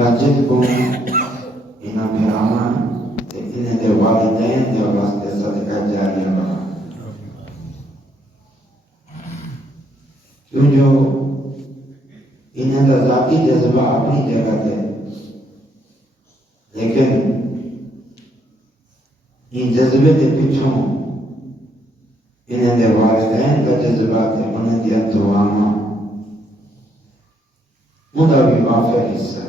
مسجد کو انہاں بھراواں تے انہاں دے والدین دے واسطے صدقہ جاریہ بنا، کیوں جو انہاں دا ذاتی جذبہ اپنی جگہ تے، لیکن ان جذبے کے پیچھوں انہاں دے والدین کا جذبہ تے انہاں دی دعاواں انہاں بھی وافر حصہ ہے۔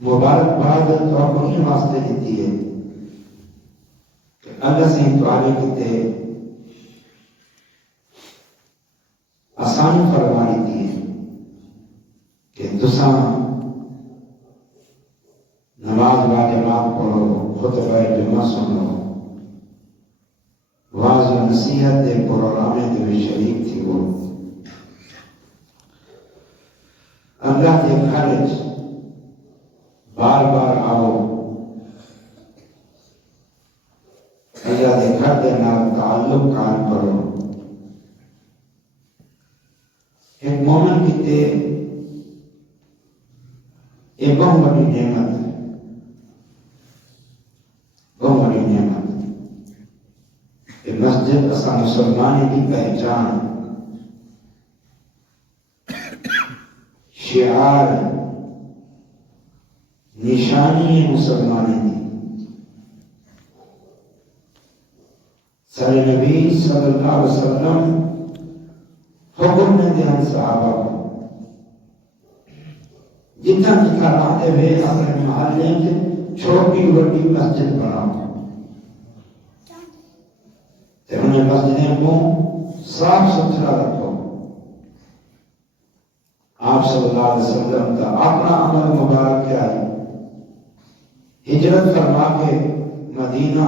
مبارکباد تو آپ کو ہی واسطے دیتی ہے کہ اللہ سے انتوارے کتے آسانی فرمانی دی ہے کہ تساں نماز با جماعت پڑھو، خطبہ جمعہ سنو، واعظ و نصیحت دے پروگرام دے شریک تھی وہ اللہ کے خارج بار بار آؤ، اللہ کے گھر کے نال تعلق قائم کرو۔ ایک مومن کی تے ایک بہت بڑی نعمت ہے، بہت بڑی نعمت کہ مسجد اساں مسلمانی کی پہچان شعار نشانی ہے مسلمانی کی۔ سر نبی صلی اللہ علیہ وسلم حکم نے دیا صحابہ کو جتنا جتنا راتے ہوئے اپنے محلے میں چھوٹی بڑی مسجد بناؤ، تو انہیں مسجدیں کو صاف ستھرا رکھو۔ آپ صلی اللہ علیہ وسلم کا اپنا عمل مبارک کیا ہے، ہجرت فرما کے مدینہ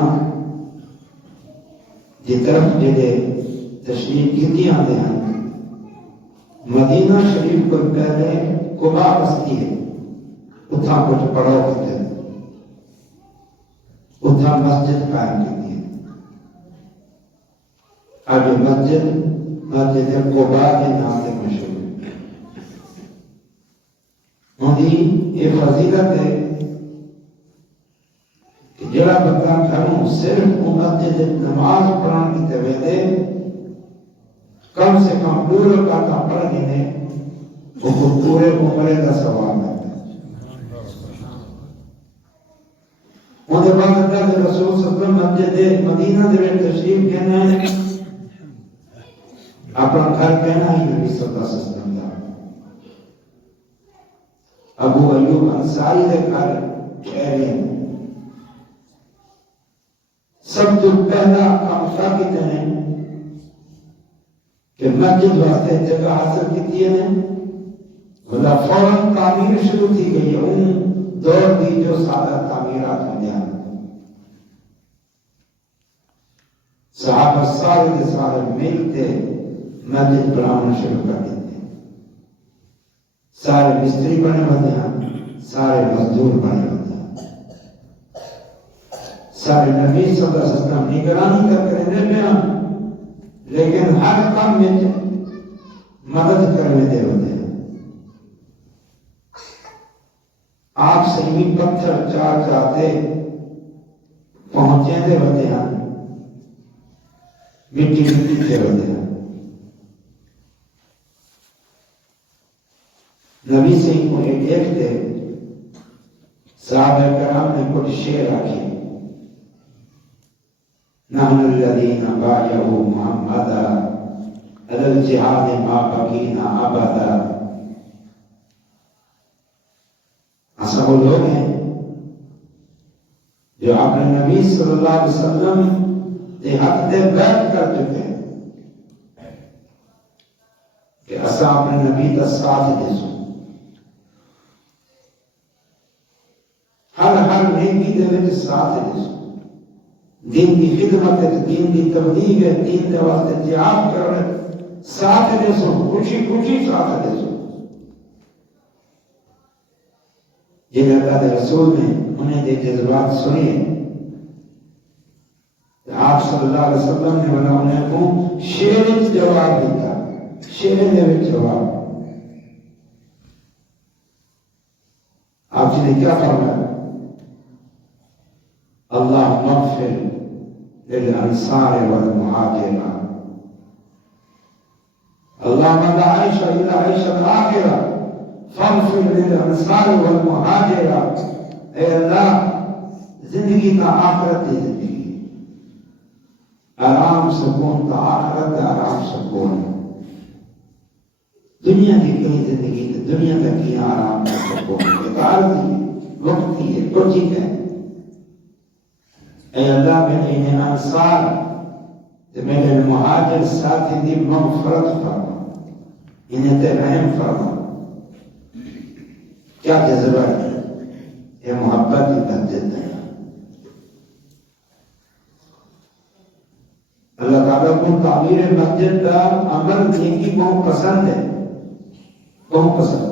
کی طرف جلے تشریف کیتی آتے ہیں۔ مدینہ شریف کو پہلے قباء بستی ہے، اتھا کچھ پڑھو کرتے ہیں، اتھا مسجد قائم کی ہے۔ اب یہ مسجد قباء کے نام سے مشہور ہے۔ انہی یہ فضیلت ہے کہ جڑا بندہ گھروں صرف مسجد نماز پڑھان کی طبیعت ہے، کم سے کم دو رکعتاں پڑھ گئے وہ پورے عمرے کا ثواب ہے۔ ان کے بعد اللہ کے رسول صلی اللہ علیہ وسلم مسجد مدینہ دے تشریف کہنا ہے، اپنا گھر کہنا ہی نبی صلی اللہ علیہ وسلم کا۔ ابو ایوب انصاری دے گھر ٹھہرے، سب تو پہلا کام کیا کیتے ہیں کہ مسجد واسطے جگہ حاصل کی ہے، بلا فوراً تعمیر شروع کی گئی ہے۔ ان دور کی جو سادہ تعمیرات ہو جائیں، صحابہ سارے ملتے مسجد بنانا شروع کر دیتے، سارے مستری بنے ہوتے ہیں، سارے مزدور بنے ہوتے ہیں، سارے نبی صلی اللہ علیہ وسلم نگرانی کر کے رہنے میں، لیکن ہر کام میں مدد کرنے دے ہوتے ہیں۔ آپ سے بھی پتھر چاہتے پہنچے دے ہوتے ہیں، مٹی دے ہوتے ہیں۔ نبی سے ہی انہیں دیکھتے صحابہ کرام نے کچھ شعر رکھے، نحن الذین بایعوا محمدا علی الجہاد ما بقینا ابدا۔ ایسا وہ لوگ ہیں جو اپنے نبی صلی اللہ علیہ وسلم کے حق دے بیعت کر چکے ہیں کہ ایسا اپنے نبی کا ساتھ دے سو، ہر نیکی دے وچ ساتھ دے سو، دین کی خدمت ہے، دین کی تبلیغ ہے، دین کے واسطے جہاد کر رہے، ساتھ دے سو، خوشی خوشی ساتھ دے سو۔ جن اللہ کے رسول نے انہیں دے جذبات سنیے، آپ صلی اللہ علیہ وسلم نے انہیں کو شیر جواب دیتا، شیر نے جواب آپ نے کیا فرمایا؟ اللہم اغفر للانصار والمہاجرین، اللہم لا عیش الا عیش الآخرہ فاغفر للانصار والمہاجرین۔ اے اللہ، زندگی کا آخرت کی زندگی، آرام سکون کا آخرت کا آرام سکون، دنیا کی کئی زندگی تو دنیا کا کی آرام کا سکون، ایک عارضی وقتی ہے تو ٹھیک ہے۔ اے اللہ، میں انہیں انصار میرے مہاجر ساتھی دی مغفرت فرما، انہیں تے رحم فرما۔ کیا جذبہ ہے یہ محبت کی مسجد ہے۔ اللہ تعالیٰ کو تعمیر مسجد کا عمل نیکی بہت پسند ہے، بہت پسند۔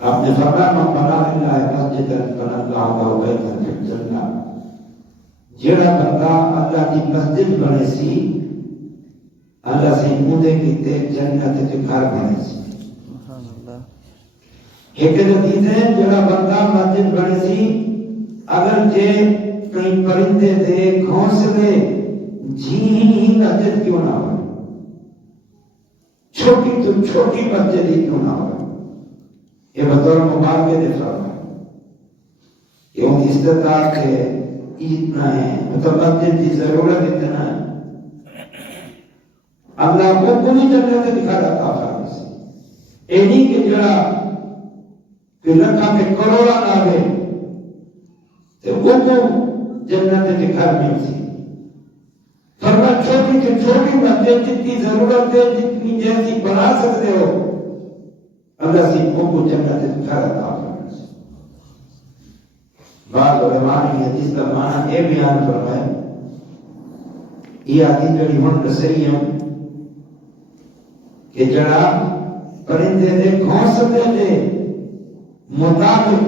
آپ نے فرمایا من بنا للہ مسجدا بنى الله له بیتا فی الجنہ، جڑا بندہ اللہ کی مسجد بنے سی، اللہ سے مودے کیتے جنت کے گھر بنے سی۔ ایک حدیث ہے جڑا بندہ مسجد بنے سی، اگر جے کئی پرندے دے گھونسلے جی ہی مسجد کیوں نہ ہو، چھوٹی تو چھوٹی مسجد ہی کیوں نہ ہو، یہ بطور مبارکہ دے فرمایا کہ ان استطاعت کے اتنا ہے، مسجد کی ضرورت اتنا ہے، اللہ کو پوری جنت دکھا رہا تھا۔ اے نہیں کہ جڑا کہ لکھا کے کروڑا نہ دے تو وہ کو جنت دکھا مل سی۔ فرمایا چھوٹی سے چھوٹی مسجد جتنی ضرورت ہے، جتنی جیسی بنا سکتے ہو، اللہ سے کو جنت دکھا رہا تھا۔ بعض علماء نے حدیث کا معنی یہ بیان فرمایا، یہ حدیث جڑی ہن صحیح ہے کہ جڑا پرندے دے گھونسلے دے مطابق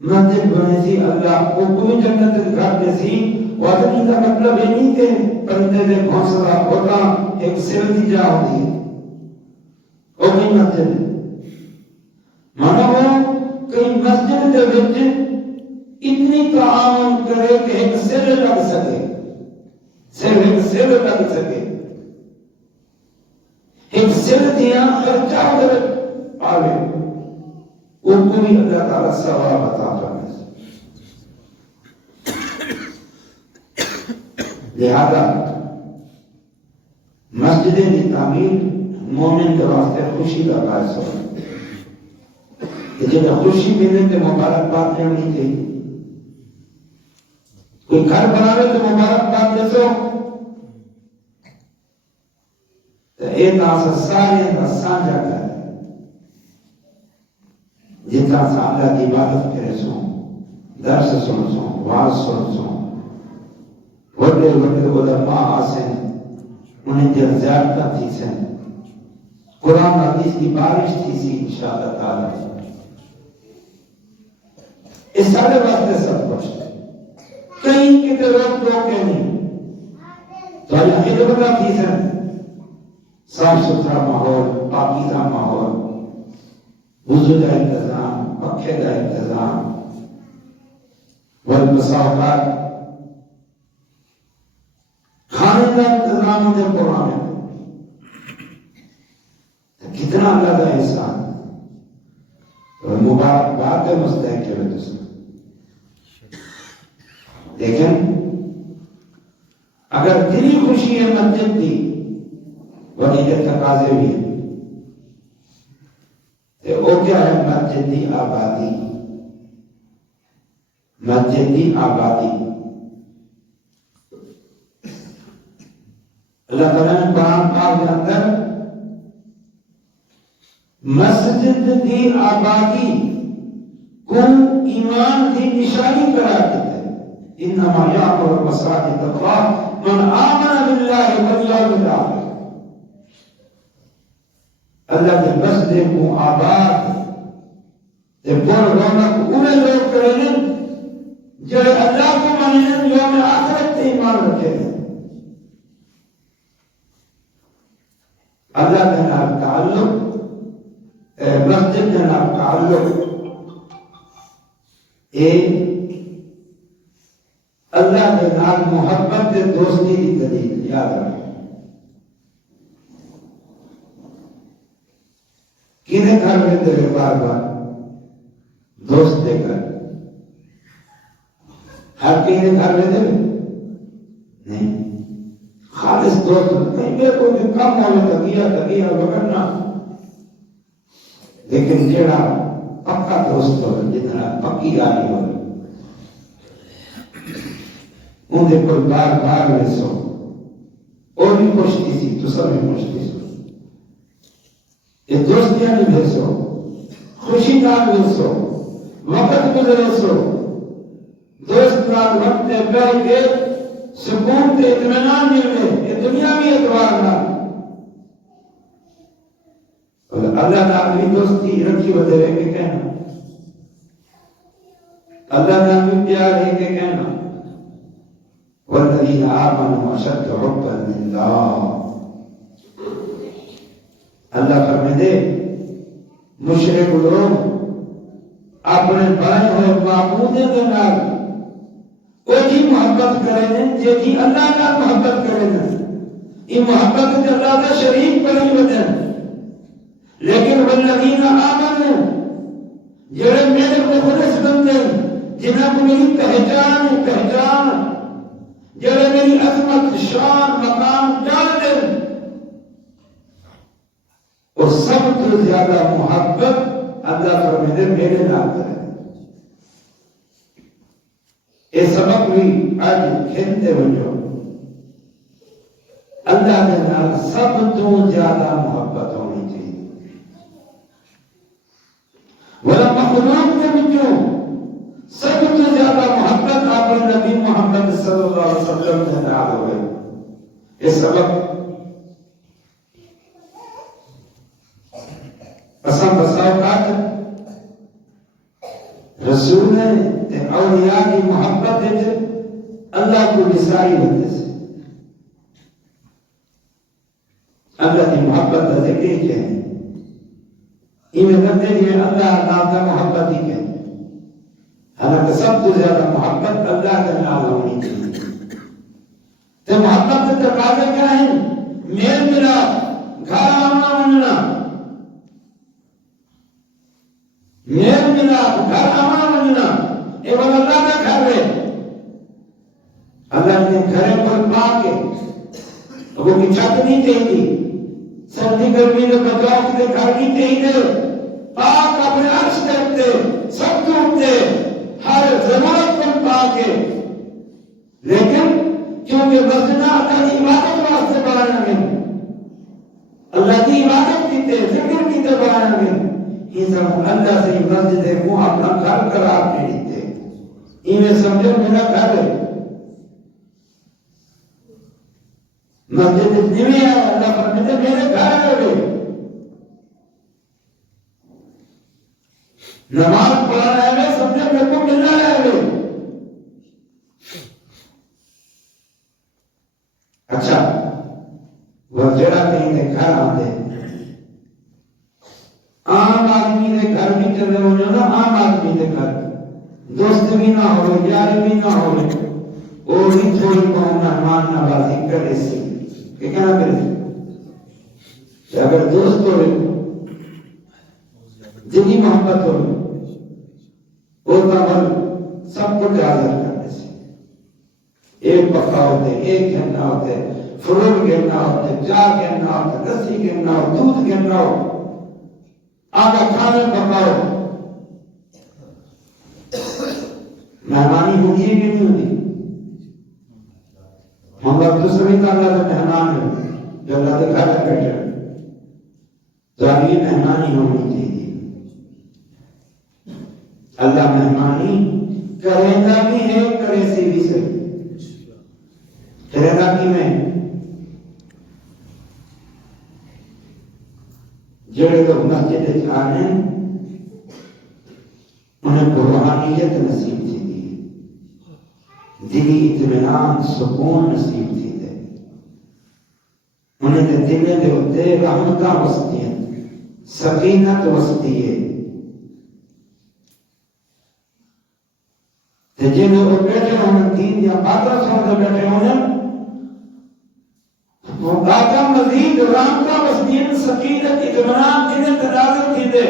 مسجد بنے سی، اللہ کو کوئی جنت دکھا دے سی۔ وطنی کا مطلب یہ نہیں کہ پرندے دے گھونسلہ ہوتا ایک سیلتی جا ہوتی ہے، وہ کئی مسجد ہے، مانا وہ کئی مسجد دے وچ اتنی تعاون کرے کہ ایک سر لگ سکے، صرف ایک سر لگ سکے، ایک سر دیا خرچہ کر پاوے، ان کو بھی اللہ تعالیٰ ثواب عطا فرمائے۔ لہذا مسجد کی تعمیر مومن کے واسطے خوشی کا باعث ہو، کہ جب خوشی ملے تو مبارکباد دینی چاہیے، کوئی گھر بناوے تو مبارکباد دے سو، تو ایک آسا سارے کا سانجا کر جتنا سا اللہ کی عبادت کرے سو، درس سن سو، واز سن سو، بڑے بڑے علماء آسن انہیں جب زیادہ تھی سن، قرآن حدیث کی بارش تھی سی انشاءاللہ تعالی، اس سارے واسطے سب کچھ کہیں کتے روک کے نہیں، تو اللہ خدمتہ تھی سن، صاف ستھرا ماحول، پاکیزہ ماحول، وضو کا انتظام، پکھے کا انتظام، والمساوقات کھانے کا انتظام ہوتے قرآن میں، کتنا اللہ کا احسان، مبارکباد مستحق کے وجہ سے۔ لیکن اگر دلی خوشی ہے مسجد کی، ولیدت تقاضے بھی ہے، تو وہ کیا ہے؟ مسجد کی آبادی، مسجد کی آبادی۔ اللہ تعالیٰ نے قرآن پاک کے اندر مسجد کی آبادی کو ایمان کی نشانی قرار دیتا ہے۔ انما یعمر مساجد اللہ من آمن باللہ والیوم الآخر، اللہ کے مسجد کو آباد پر رونق انہیں لوگ کریں جڑے اللہ کو مانیں یوم آخرت تے ایمان رکھے ہیں اللہ کے نال تعلق مسجد کے نال تعلق اللہ کے نال محبت تے دوستی کی دلیل یاد رکھیں کنے گھر میں تیرے بار بار دوست دے کر ہر کنے گھر میں دے نہیں خالص دوست نہیں میرے کو بھی کم ہوئے تگیا وگرنا لیکن جیڑا پکا دوست ہو جتنا پکی آئی ہو انہیں کوئی بار بار میں سو اور بھی پوچھتی سی تو سب بھی پوچھتی سو یہ دوستیاں نہیں بھیسو خوشی نال بھیسو وقت گزرے سو دوست نال وقت بیٹھ کے سکون تے اطمینان ملے یہ دنیاوی اعتبار نال اللہ نال بھی دوستی رکھی ودے کے کہنا اللہ نال بھی پیار ہے کہ کہنا والذین آمنوا اشد حبا للہ اللہ فرمائے دے مشرک لوگ اپنے بنائے ہوئے معبودیں دے نال وہ جی محبت کریں جی جی اللہ کا محبت کریں یہ محبت تے اللہ کا شریک بنی ودن لیکن والذین آمنوا جڑے میرے مخلص بندے جنہاں کو میری پہچان جڑے میری عظمت شان مقام جان دیں اور سب تو زیادہ محبت اللہ فرمائے میرے نال کرے یہ سبق بھی آج کھیلتے ہوئے اللہ کے نال سب تو زیادہ محبت ہونی چاہیے ولا مخلوق کے بچوں سب تو زیادہ محبت آپ نبی محمد صلی اللہ علیہ وسلم کے نال ہوئے یہ سبق اساں بساوقات رسول نے اولیاء کی محبت ہے اللہ کو نسائی ہوتے سے اللہ کی محبت کا ذکر ہی کیا ہے انہیں کرتے لیے اللہ کا محبت ہی کیا ہے حالانکہ سب سے زیادہ محبت اللہ کے نال ہونی چاہیے تو محبت کے تقاضے کیا ہیں میل ملا گھر آنا مننا میل ملا گھر آنا مننا یہ بات اللہ کا گھر ہے اللہ نے گھرے پر پا کے وہ کی چھت نہیں چاہیے سردی گرمی میں بچاؤ کے گھر نہیں چاہیے پاک اپنے عرش کرتے سب ٹوٹتے ہر ضرورت کو پا کے لیکن کیونکہ مسجدہ اللہ کی عبادت واسطے بنانا گیا اللہ کی عبادت کیتے ذکر کیتے بنانا گیا یہ سب اللہ سے مسجد کو اپنا گھر قرار دے دیتے انہیں سمجھو میرا گھر ہے مسجد نہیں ہے اللہ فرماتے میرے گھر ہے نماز پڑھنا ہے میں سمجھے میرے کو ملنا ہے اچھا وہ جڑا کہیں دے گھر آتے عام آدمی دے گھر بھی چلے ہو جو نا عام آدمی دے گھر دوست بھی نہ ہو یار بھی نہ ہو اور ہی تھوڑی قوم مہمان نوازی کرے سی کہ کیا کرے کہ اگر دوست ہو دلی محبت ہو اور بابر سب کو حاضر کرنے سے ایک پکا ہوتے ایک گھنٹہ ہوتے فروٹ گرنا ہوتے چار گرنا ہوتے رسی گرنا ہو دودھ گرنا ہو آگا کھانے پکاؤ مہمانی ہوگی ہے کہ نہیں ہوگی ہم لوگ تو سبھی کا اللہ سے مہمان ہے جو اللہ کے گھر بیٹھے تو یہ مہمانی ہونی چاہیے اللہ مہمانی کرے گا بھی ہے کرے سے بھی سے کرے گا بھی میں جڑے لوگ مسجد آنے انہیں روحانیت نصیب تھی دلی اطمینان سکون نصیب تھی دے انہیں دے دلے دے ہوتے رحمتہ وسطی ہیں سکینت وسطی ہے تے جنہیں وہ بیٹھے ہونے دین یا باتہ سوندے بیٹھے ہونے وہ باقا مزید رحمتہ وسطی ہیں سکینت اطمینان جنہیں تناظر تھی دے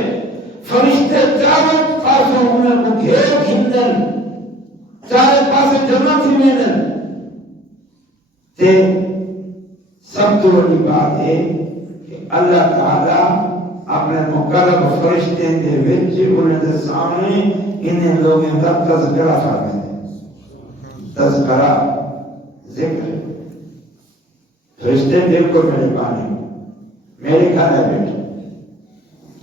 فرشتے چاروں پاسوں انہیں کو گھیر گھندن چارے پاسے جنت ہی میں تے سب تو بڑی بات ہے کہ اللہ تعالیٰ اپنے مقرب فرشتے کے وچ انہیں دے سامنے انہیں لوگوں کا تذکرہ فرمائے تذکرہ ذکر فرشتے دل کو میرے پانے میرے گھر ہے بیٹھے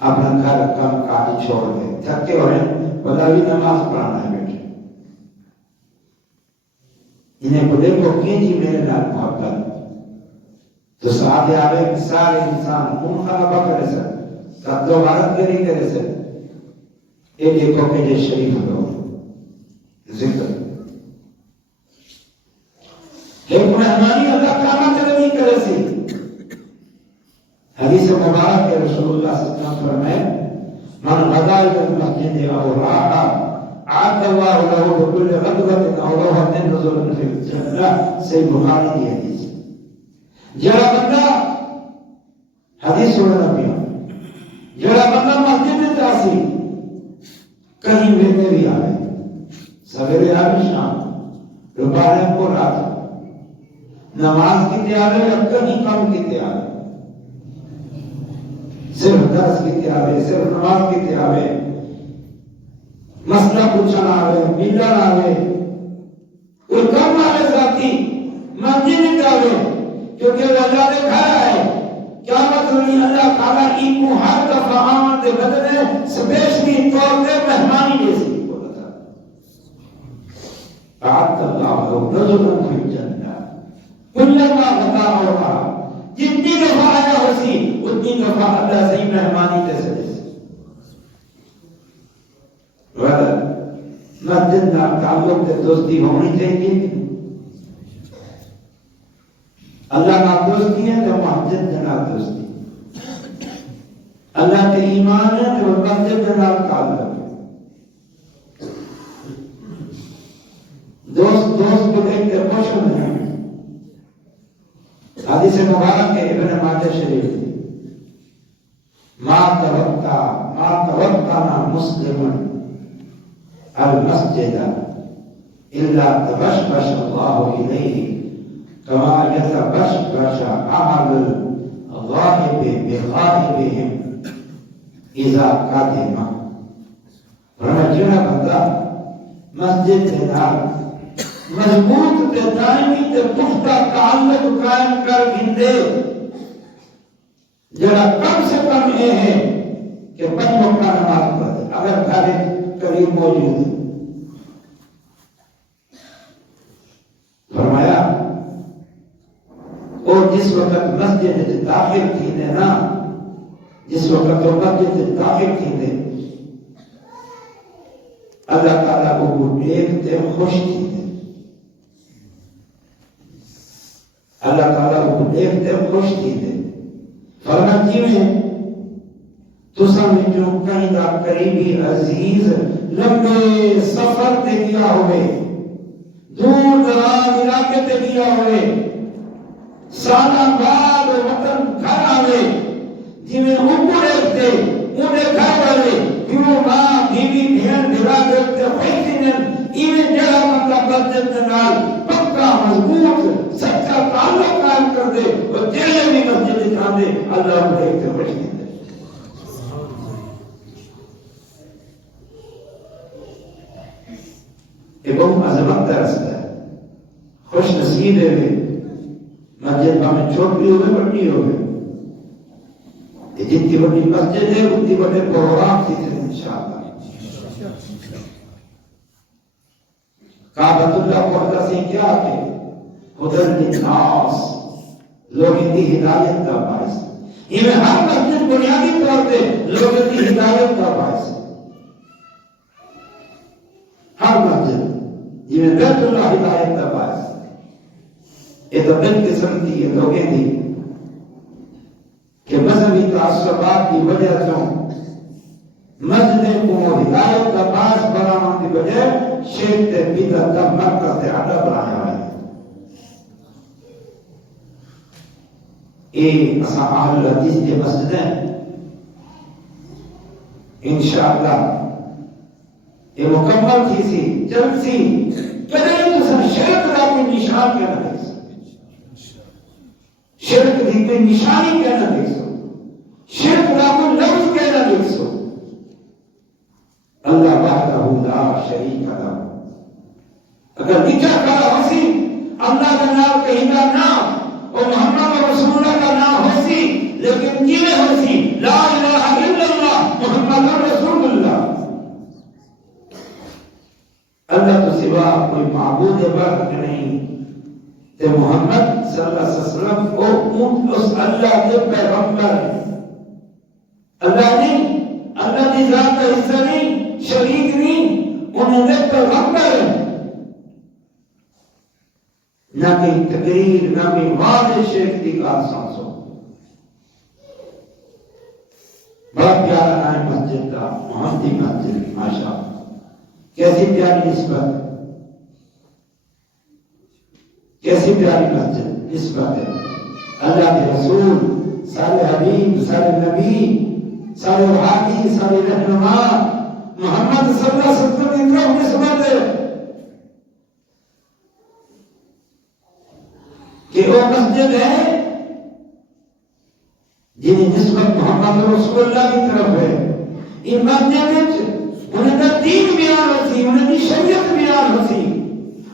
اپنا گھر کم کاج چھوڑ گئے تھکے ہوئے بلا بھی نماز پڑھانا ہے بیٹھے انہیں کو دیکھو کینجی میرے نال محبت تو صحابے آوے کہ سارے انسان خون خرابہ کرے سر سب دو بھارت گری کرے سر ایک دیکھو کہ یہ شریف لوگ ذکر ایک مہمانی اللہ کاما کرے نہیں کرے سی حدیث مبارک کے رسول اللہ صلی اللہ علیہ وسلم فرمائے من غدا المسجد او راحا عاد اللہ له بكل غدوة او روحة نزل في الجنة سے بخاری کی حدیث جڑا بندہ حدیث سننا پیا جڑا بندہ مسجد میں جاسی کہیں ویلے بھی آئے سویرے آئے شام دوپہر کو رات نماز کی تیاری یا کہیں کم کی تیاری صرف درس کی تیاری صرف نماز کی تیاری مسئلہ پوچھنا آوے ملن آوے کوئی کم آوے ذاتی مسجد میں جاوے کیونکہ وہ اللہ نے کھایا ہے کیا مطلب اللہ تعالیٰ کی کو ہر دفعہ آمد بدلے سپیشلی طور پہ مہمانی جیسی بولتا قعدت اللہ نزلا فی الجنہ کلما غدا ہوگا جتنی دفعہ آیا ہوسی اتنی دفعہ اللہ سے مہمانی تے سجے مسجد نہ تعلق تے دوستی ہونی چاہیے اللہ کا دوستی ہے تو مسجد جنا دوستی اللہ کے ایمان ہے تو مسجد جنا تعلق ہے دوست کو دیکھ کے خوش ہوتے ہیں حدیث مبارک ہے ابن ماجہ شریف ما توقع مسلم المسجد الا تبشبش الله اليه كما يتبشبش احد الغائب بغائبهم اذا قدم فرمایا بندہ مسجد کے نال مضبوط تے دائمی تے پختہ تعلق قائم کر گھندے جڑا کم سے کم یہ ہے کہ 5 وقت نماز پڑھے اگر گھر قریب موجود ہے فرمایا اور جس وقت مسجد داخل تھی نے نا جس وقت وہ مسجد داخل تھی نے اللہ تعالیٰ کو دیکھتے خوش تھی نے اللہ تعالیٰ کو دیکھتے خوش تھی نے فرمایا جی میں تو سامنے جو کہیں دا قریبی عزیز لمبے سفر تے گیا ہوئے دور دراز علاقے تے گیا ہوئے سالہ بعد وطن گھر آوے جی میں اوپر ایکتے انہیں گھر والے کیوں ماں بیوی بہن بھرا دیکھتے خوشینن ایویں جڑا بندہ مسجد نال پکا مضبوط سچا تعلق قائم کر دے اور جیلے بھی مسجد جان دے اللہ کو دیکھتے خوشینن یہ بہت عظمت کا رستہ ہے خوش نصیب ہے مسجد میں چھوٹی ہوئے بڑی ہوئے جتنی بڑی مسجد ہے اتنی بڑے پروگرام تھی تھے انشاءاللہ کعبۃ اللہ کو اللہ سے کیا کہ خدر للناس لوگوں کی ہدایت کا باعث یہ ہر مسجد بنیادی طور پہ لوگوں کی ہدایت کا باعث ہر مسجد جی میں بیت اللہ ہدایت کا باعث یہ تو بد قسم کی یہ لوگیں تھی کہ مذہبی تعصبات کی وجہ سے مسجد کو ہدایت کا باعث بنانے کی وجہ شرک تے بدعت کا مرکز سے اڈا بنایا ہوا ہے. یہ اساں اہل حدیث کے مسجد ہیں انشاءاللہ یہ مکمل تھی سی جلد سی کدے تو شرک کا کوئی نشان کیا نہ دیکھ سکتے شرک کی کوئی نشانی کیا نہ دیکھ سکتے شرک کا کوئی لفظ کیا نہ دیکھ سکتے. اللہ وحدہ لا شریک لہ اگر لکھا کرا ہوسی اللہ کا نام کہیں کا نام اور محمد رسول اللہ کا نام ہوسی لیکن کیویں ہوسی لا الہ الا اللہ محمد رسول اللہ. اللہ تو سوا کوئی معبود برحق نہیں تے محمد صلی اللہ علیہ وسلم کو اس اللہ کے پیغمبر اللہ نہیں اللہ کی ذات کا حصہ نہیں شریک نہیں انہیں دے پیغمبر نہ کوئی تقریر نہ کوئی واضح شرک کی بات سمجھو. بڑا پیارا نام مسجد کا محمدی مسجد ماشاءاللہ کیسی پیاری نسبت کیسی پیاری مسجد نسبت ہے اللہ کے رسول سارے حبیب سارے نبی سارے ہادی سارے رہنما محمد صلی اللہ علیہ وسلم کی طرف نسبت ہے کہ وہ مسجد ہے جنہیں نسبت محمد رسول اللہ کی طرف ہے. ان مسجد انہیں کا دین بیان ہوتی انہیں کی شریعت بیان ہوتی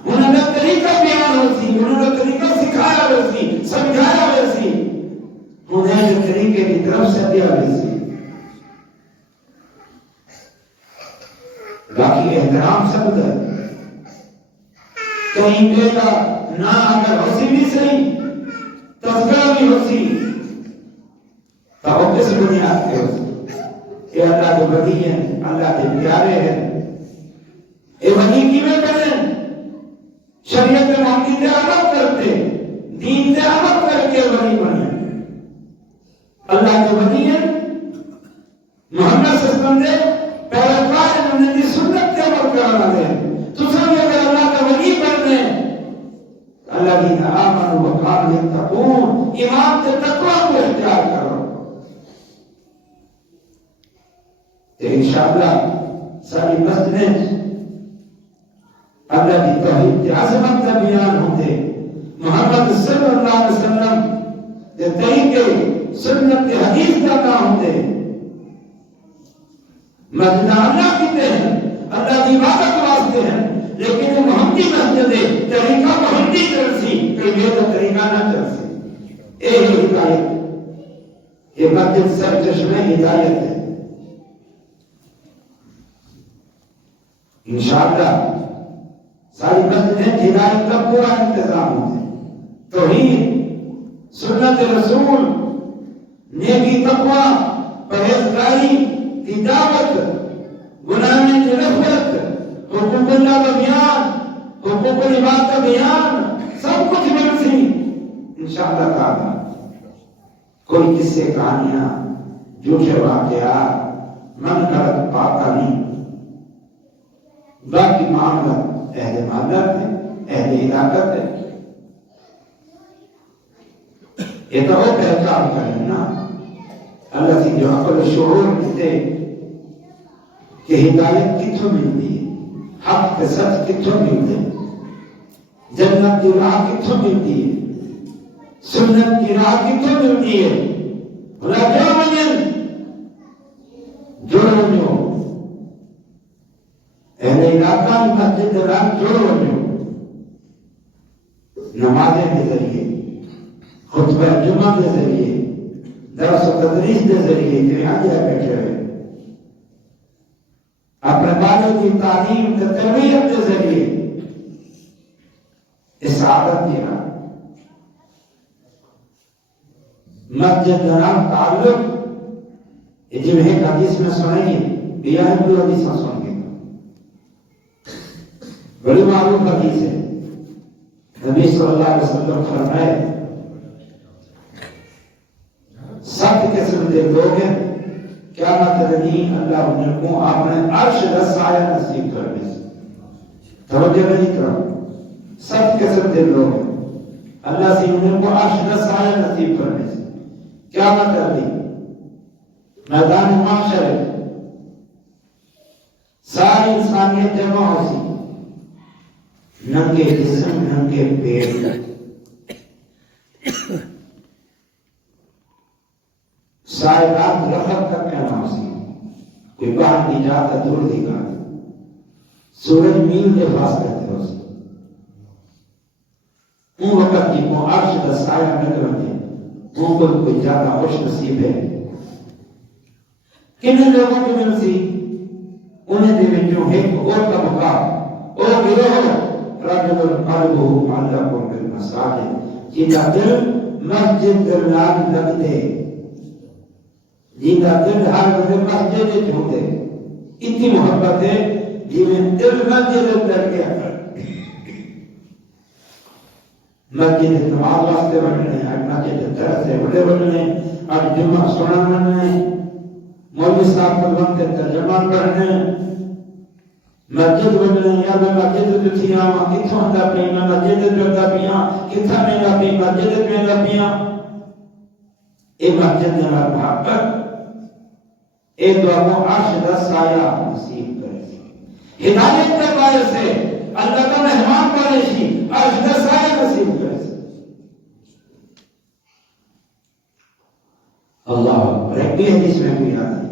انہیں کا طریقہ بیان ہوتی انہیں کا طریقہ سکھایا ہوتی سمجھایا ہوتی انہیں کے طریقے کی طرف سے دیا ہوتی. باقی احترام سب ہے کہیں بیٹا نہ اگر ہوسی بھی صحیح تذکرہ بھی ہوسی تو وہ کس بنیاد پہ ہوسی یہ اللہ کے ولی ہیں اللہ کے پیارے ہیں یہ ولی کیویں کریں شریعت محمدی سے عمل کرتے دین سے عمل کر کے ولی بنے اللہ کے ولی ہیں محمد صلی اللہ علیہ وسلم پیروکار انہوں نے سنت کے عمل کرنا دے تو سمجھے اگر اللہ کا ولی بننے الذین آمنوا وکانوا یتقون ایمان سے تقوی کو اختیار کرو تو انشاءاللہ ساری مسجد اللہ کی توحید کی عظمت کا بیان ہوتے محمد صلی اللہ علیہ وسلم کے طریقے سنت کے حدیث کا کام ہوتے مسجد اللہ کی ہیں اللہ کی عبادت واسطے ہیں لیکن وہ محمدی مسجد ہے طریقہ محمدی چلسی کہ یہ تو طریقہ نہ چلسی یہ ہدایت یہ مسجد سر چشمے ہدایت ہے انشاءاللہ ساری مسجدیں ہدایت کا پورا انتظام ہوتے توحید سنت رسول نیکی تقوی پرہیزگاری کی دعوت گناہ کی نفرت حقوق اللہ کا بیان حقوق العباد کا بیان سب کچھ ملسی انشاءاللہ تعالی. کوئی قصے کہانیاں جھوٹے واقعات من گھڑت پاکا نہیں باقی معاملہ اہل محلت ہے اہل علاقت ہے یہ تو وہ پہچان کریں نا اللہ سے جو عقل و شعور ملتے کہ ہدایت کتوں ملتی ہے حق کے سچ کتوں ملتے جنت کی راہ کتوں ملتی ہے سنت کی راہ کتوں ملتی ہے بلا جوڑ جو اہل علاقہ مسجد رات جوڑ جو نمازیں کے ذریعے خطبہ جمعہ کے ذریعے درس و تدریس کے ذریعے کہ یہاں جائے بیٹھے ہوئے اپنے بالوں کی تعلیم کے تربیت کے ذریعے اس عادت دیا مسجد نام تعلق یہ جو ایک حدیث میں سنائیے بیان کی حدیث میں سن گے بڑی معروف حدیث ہے، نبی صلی اللہ علیہ وسلم فرمائے 7 قسم کے لوگ ہیں قیامت کے دن اللہ انہیں کو اپنے عرش کا سایہ نصیب کرنے سے توجہ نہیں کرو 7 قسم کے لوگ ہیں اللہ سے انہیں کو عرش کا سایہ نصیب کرنے سے قیامت کے دن میدان محشر ہے، ساری انسانیت جمع ہو سی، ننگے جسم ننگے پیٹ، صاحبات رخت کا کہنا ہو سی، کوئی باہر نہیں جاتا دور دی گا، سورج میل کے فاصلے تے ہو سی، ان وقت کی کو عرش کا سایہ مل رہے ان کو کوئی زیادہ خوش نصیب ہے کن لوگوں کی مل سی انہیں دے جو ہے اور طبقہ اور گروہ رجل قلبه معلق بالمساجد جنہ دل مسجد درمیان لگ دے، جنہ دل ہر وقت مسجد چھوڑے، اتنی محبت ہے جنہیں دل مسجد لگ گیا مسجد نماز واسطے بننے ہیں، مسجد طرح سے بڑے بننے، آج جمعہ سنن بننے، مولوی صاحب کو بنتے ترجمان پڑھنے، مسجد بننے یا میں مسجد جو تھی آماں کتھوں اندہ پہ میں مسجد جو اندہ پیاں کتھا میں نہ پہ مسجد میں اندہ پیاں اے مسجد نے محبت اے دعا کو عرش دا سایہ نصیب کرے، ہدایت کے باعث سے اللہ کا مہمان پالیشی عرش دا سایہ نصیب کرے۔ اللہ اکبر، ایک بھی حدیث میں کوئی آتی ہے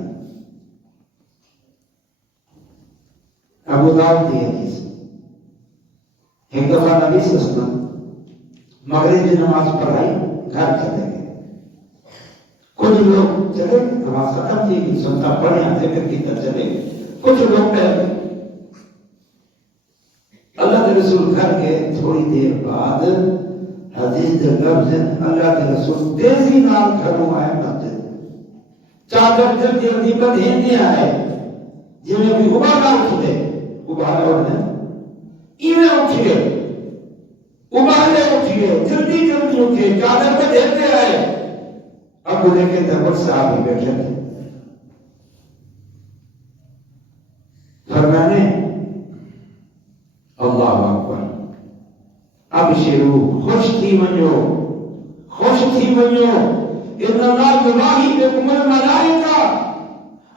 ابو داؤد کی حدیث، ایک دفعہ نبی صلی اللہ علیہ وسلم مغرب کی نماز پڑھائی گھر چلے گئے، کچھ لوگ چلے نماز ختم تھی سنتا پڑھے ذکر کی طرف چلے گئے، کچھ لوگ پہلے اللہ کے رسول گھر کے تھوڑی دیر بعد حدیث کے لفظ اللہ کے رسول تیزی نال گھروں آئے مسجد چادر جلدی جلدی بدہندی آئے جنہیں بھی ابالا اٹھتے ابالا اٹھنے ایویں اٹھئے ابالے اٹھئے جلدی جلدی اٹھئے چادر بدہندے آئے، ابو لے کے دبر صاحب ہی بیٹھے تھے، فرمانے اللہ اکبر اب شروع خوش تھی ونجو ان اللہ گواہی بے کمل ملائکہ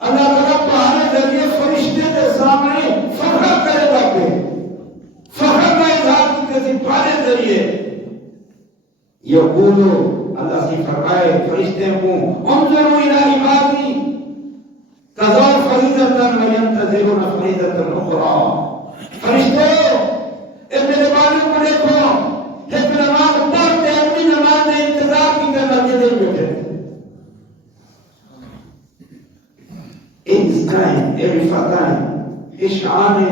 اللہ تعالیٰ پہانے ذریعے فرشتے کے سامنے فخر کرے گا پہ فخر کا اظہار کی کسی پہانے ذریعے یقولو اللہ سے فرمائے فرشتے کو انظروا الى عبادی قضاء فریضتا وینتظرون فریضتا اخرى، فرشتوں اے میرے بانی کو دیکھو ایک نماز پڑھتے اپنی نماز انتظار کی کرنا جدے بیٹھے رفتائیں اشعان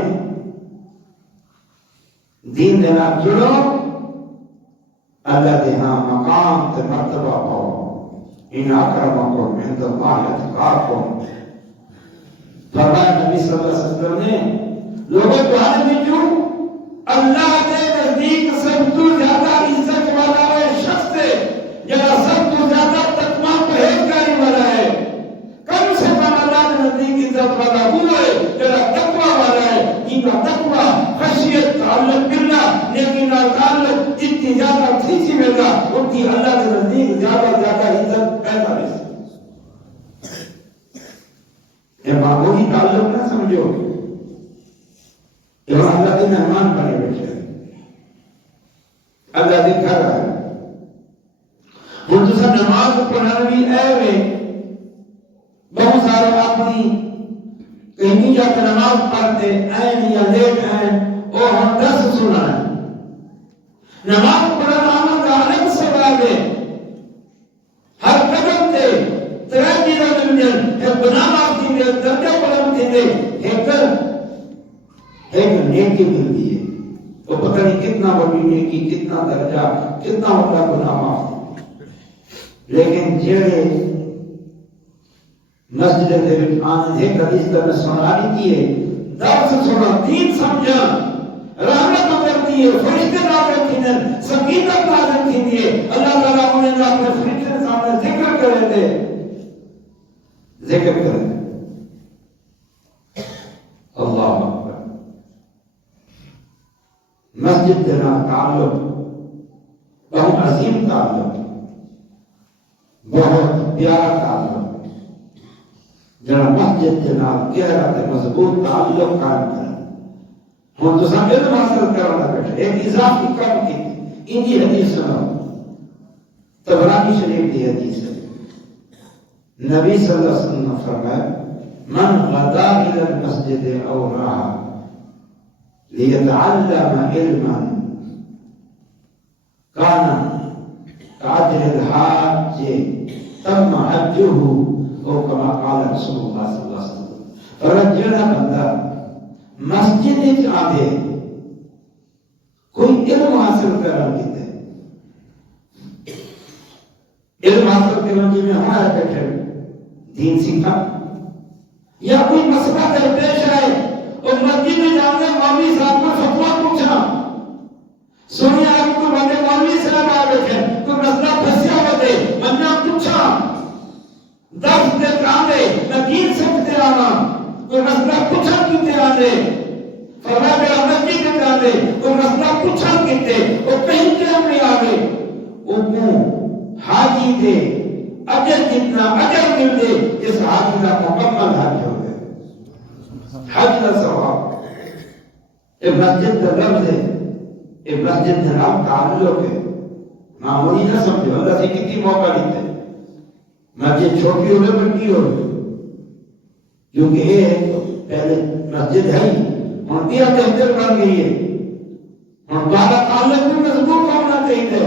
دین دینا جڑو اللہ دے ہاں مقام تے مرتبہ پاؤ، ان اکرمکم عند اللہ اتقاکم، فرمایا نبی صلی اللہ علیہ وسلم نے لوگوں تمہارے میں جو اللہ کے نزدیک سب تو زیادہ عزت والا ہے شخص ہے جہاں سب تو زیادہ تقوی پرہیزگاری والا ہے، کم سے کم اللہ کے نزدیک عزت والا وہ ہے جہاں تقوی والا ہے، ان کا تقوی خشیت تعلق باللہ نیکی نال تعلق جتنی زیادہ کھینچی ملتا اتنی اللہ کے نزدیک زیادہ عزت پیدا ہے۔ یہ معمولی تعلق نہ سمجھو، یہ اللہ کے مہمان بنے بیٹھے اللہ کے گھر ہے، ہوں تو سب نماز پڑھنا بھی اے بہت سارے اپنی کہیں جا کے نماز پڑھتے این یا لیٹ ہیں اور ہم درس سنا ہے، نماز پڑھنا آمد کا الگ سبب ہے، ہر قدم تے ترہ چیزیں ملیں، ایک گناہ معاف تھی دے درجہ بلند تھی دے، ایک نیکی ملتی ہے، تو پتہ نہیں کتنا بڑی نیکی، کتنا درجہ، کتنا بڑا گناہ معاف، لیکن جڑے مسجد دے وچ آنے ایک حدیث کا میں سنا نہیں ہے، درس سنا دین سمجھا رحمت اترتی ہے، فرشتے نازل تھیندے، سکینت نازل تھیندی ہے، اللہ تعالیٰ انہیں اپنے فرشتے سامنے ذکر کرے دے، ذکر کرے دے۔ اللہ اکبر۔ مسجد کے نام تعلق بہت عظیم تعلق، بہت پیارا تعلق، جڑا مسجد کے نام گہرا تے مضبوط تعلق قائم کرے۔ ہوں تو سب علم حاصل کرنا بیٹھے، ایک اضافی کام کی انہی حدیث سنو، طبرانی شریف کی حدیث ہے۔ نبی صلی اللہ علیہ وسلم نے فرمایا من غدا الى المسجد او راح ليتعلم علما كان كأجر الحاج تم حجه او كما قال رسول الله صلی اللہ علیہ وسلم۔ اور جڑا بندہ مسجد وچ آوے کوئی علم حاصل کرن کیتے، علم حاصل کرن جی میں ہمارا بیٹھے دین سیکھا، یا کوئی مسئلہ درپیش آئے اور مسجد میں جانے مولوی صاحب کو فتویٰ پوچھا، سنیا آپ کو بندے مولوی صاحب آ بیٹھے کوئی مسئلہ پھنسیا ہوتے میں پوچھا، درس دے کاندے میں دین سکتے آنا، کوئی مسئلہ پوچھا کیتے آنے، فرمایا میرا مسجد میں جانے کوئی مسئلہ پوچھا کیتے اور کہیں کے ہم نہیں آگے، وہ حاجی دے اجر جتنا اجر مل دے اس حاجی کا مکمل حج ہو گئے، حج کا ثواب۔ یہ مسجد کا لفظ ہے، یہ مسجد کا نام تعلق ہے، معمولی نہ سمجھو، اللہ سے کتنی موقع دیتے مسجد چھوٹی ہو گئی بڑی ہو گئی، کیونکہ یہ پہلے مسجد ہے ہی ہوں بھی بہتر بن گئی ہے، ہوں بالا تعلق بھی مضبوط ہونا چاہیے،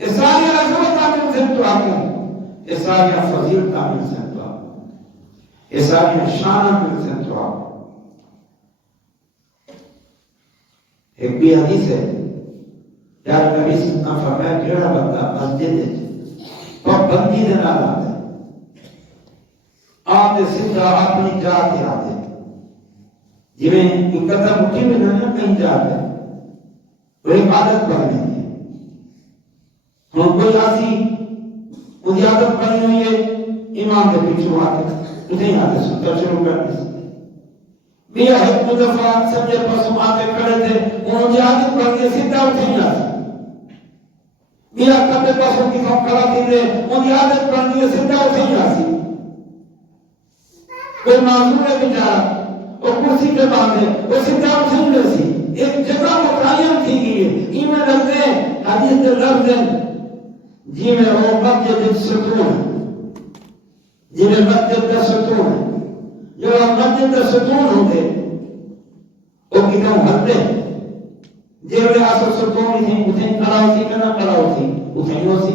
یہ ساری عظمت عامل سے تو آپ یہ ساری فضیلت عامل سے تو آپ یہ ساری شان عامل سے تو آپ۔ ایک بھی حدیث ہے یار نبی صلی اللہ علیہ وسلم فرمایا جڑا بندہ مسجد پابندی دے نال آندا آتے سیدھا اپنی جات تے آتے، جویں ایک قدم اٹھی میں نہ کہیں جاتا ہے، وہ ایک عادت بن گئی ہے۔ ہم کوئی آسی وہ عادت بنی ہوئی ہے امام کے پیچھے آتے اتنے آتے سنتا شروع کر دی، بیا ایک دفعہ سجدے پاسوں آتے کھڑے تھے انہوں نے عادت بن گئی سیدھا اٹھے ہی آتے، بیا کبے پاسوں کی ہم کھڑا تھی دے انہوں نے عادت بن گئی سیدھا اٹھے ہی آتی، کوئی معذور ہے بیچارہ اور کرسی پہ باندھے وہ سیدھا اٹھے ہی رسی، ایک جگہ متعین تھی گئی ہے، ایمیں لگتے ہیں حدیث کے لفظ ہیں جی میں وہ مسجد ستون ہے، جی میں مسجد کا ستون ہے، جو مسجد کا ستون ہوتے وہ کتوں ہلتے جی میں آسو ستون تھی اتھیں کھڑا ہوتی کنا کھڑا ہوتی اتھیں ہوتی،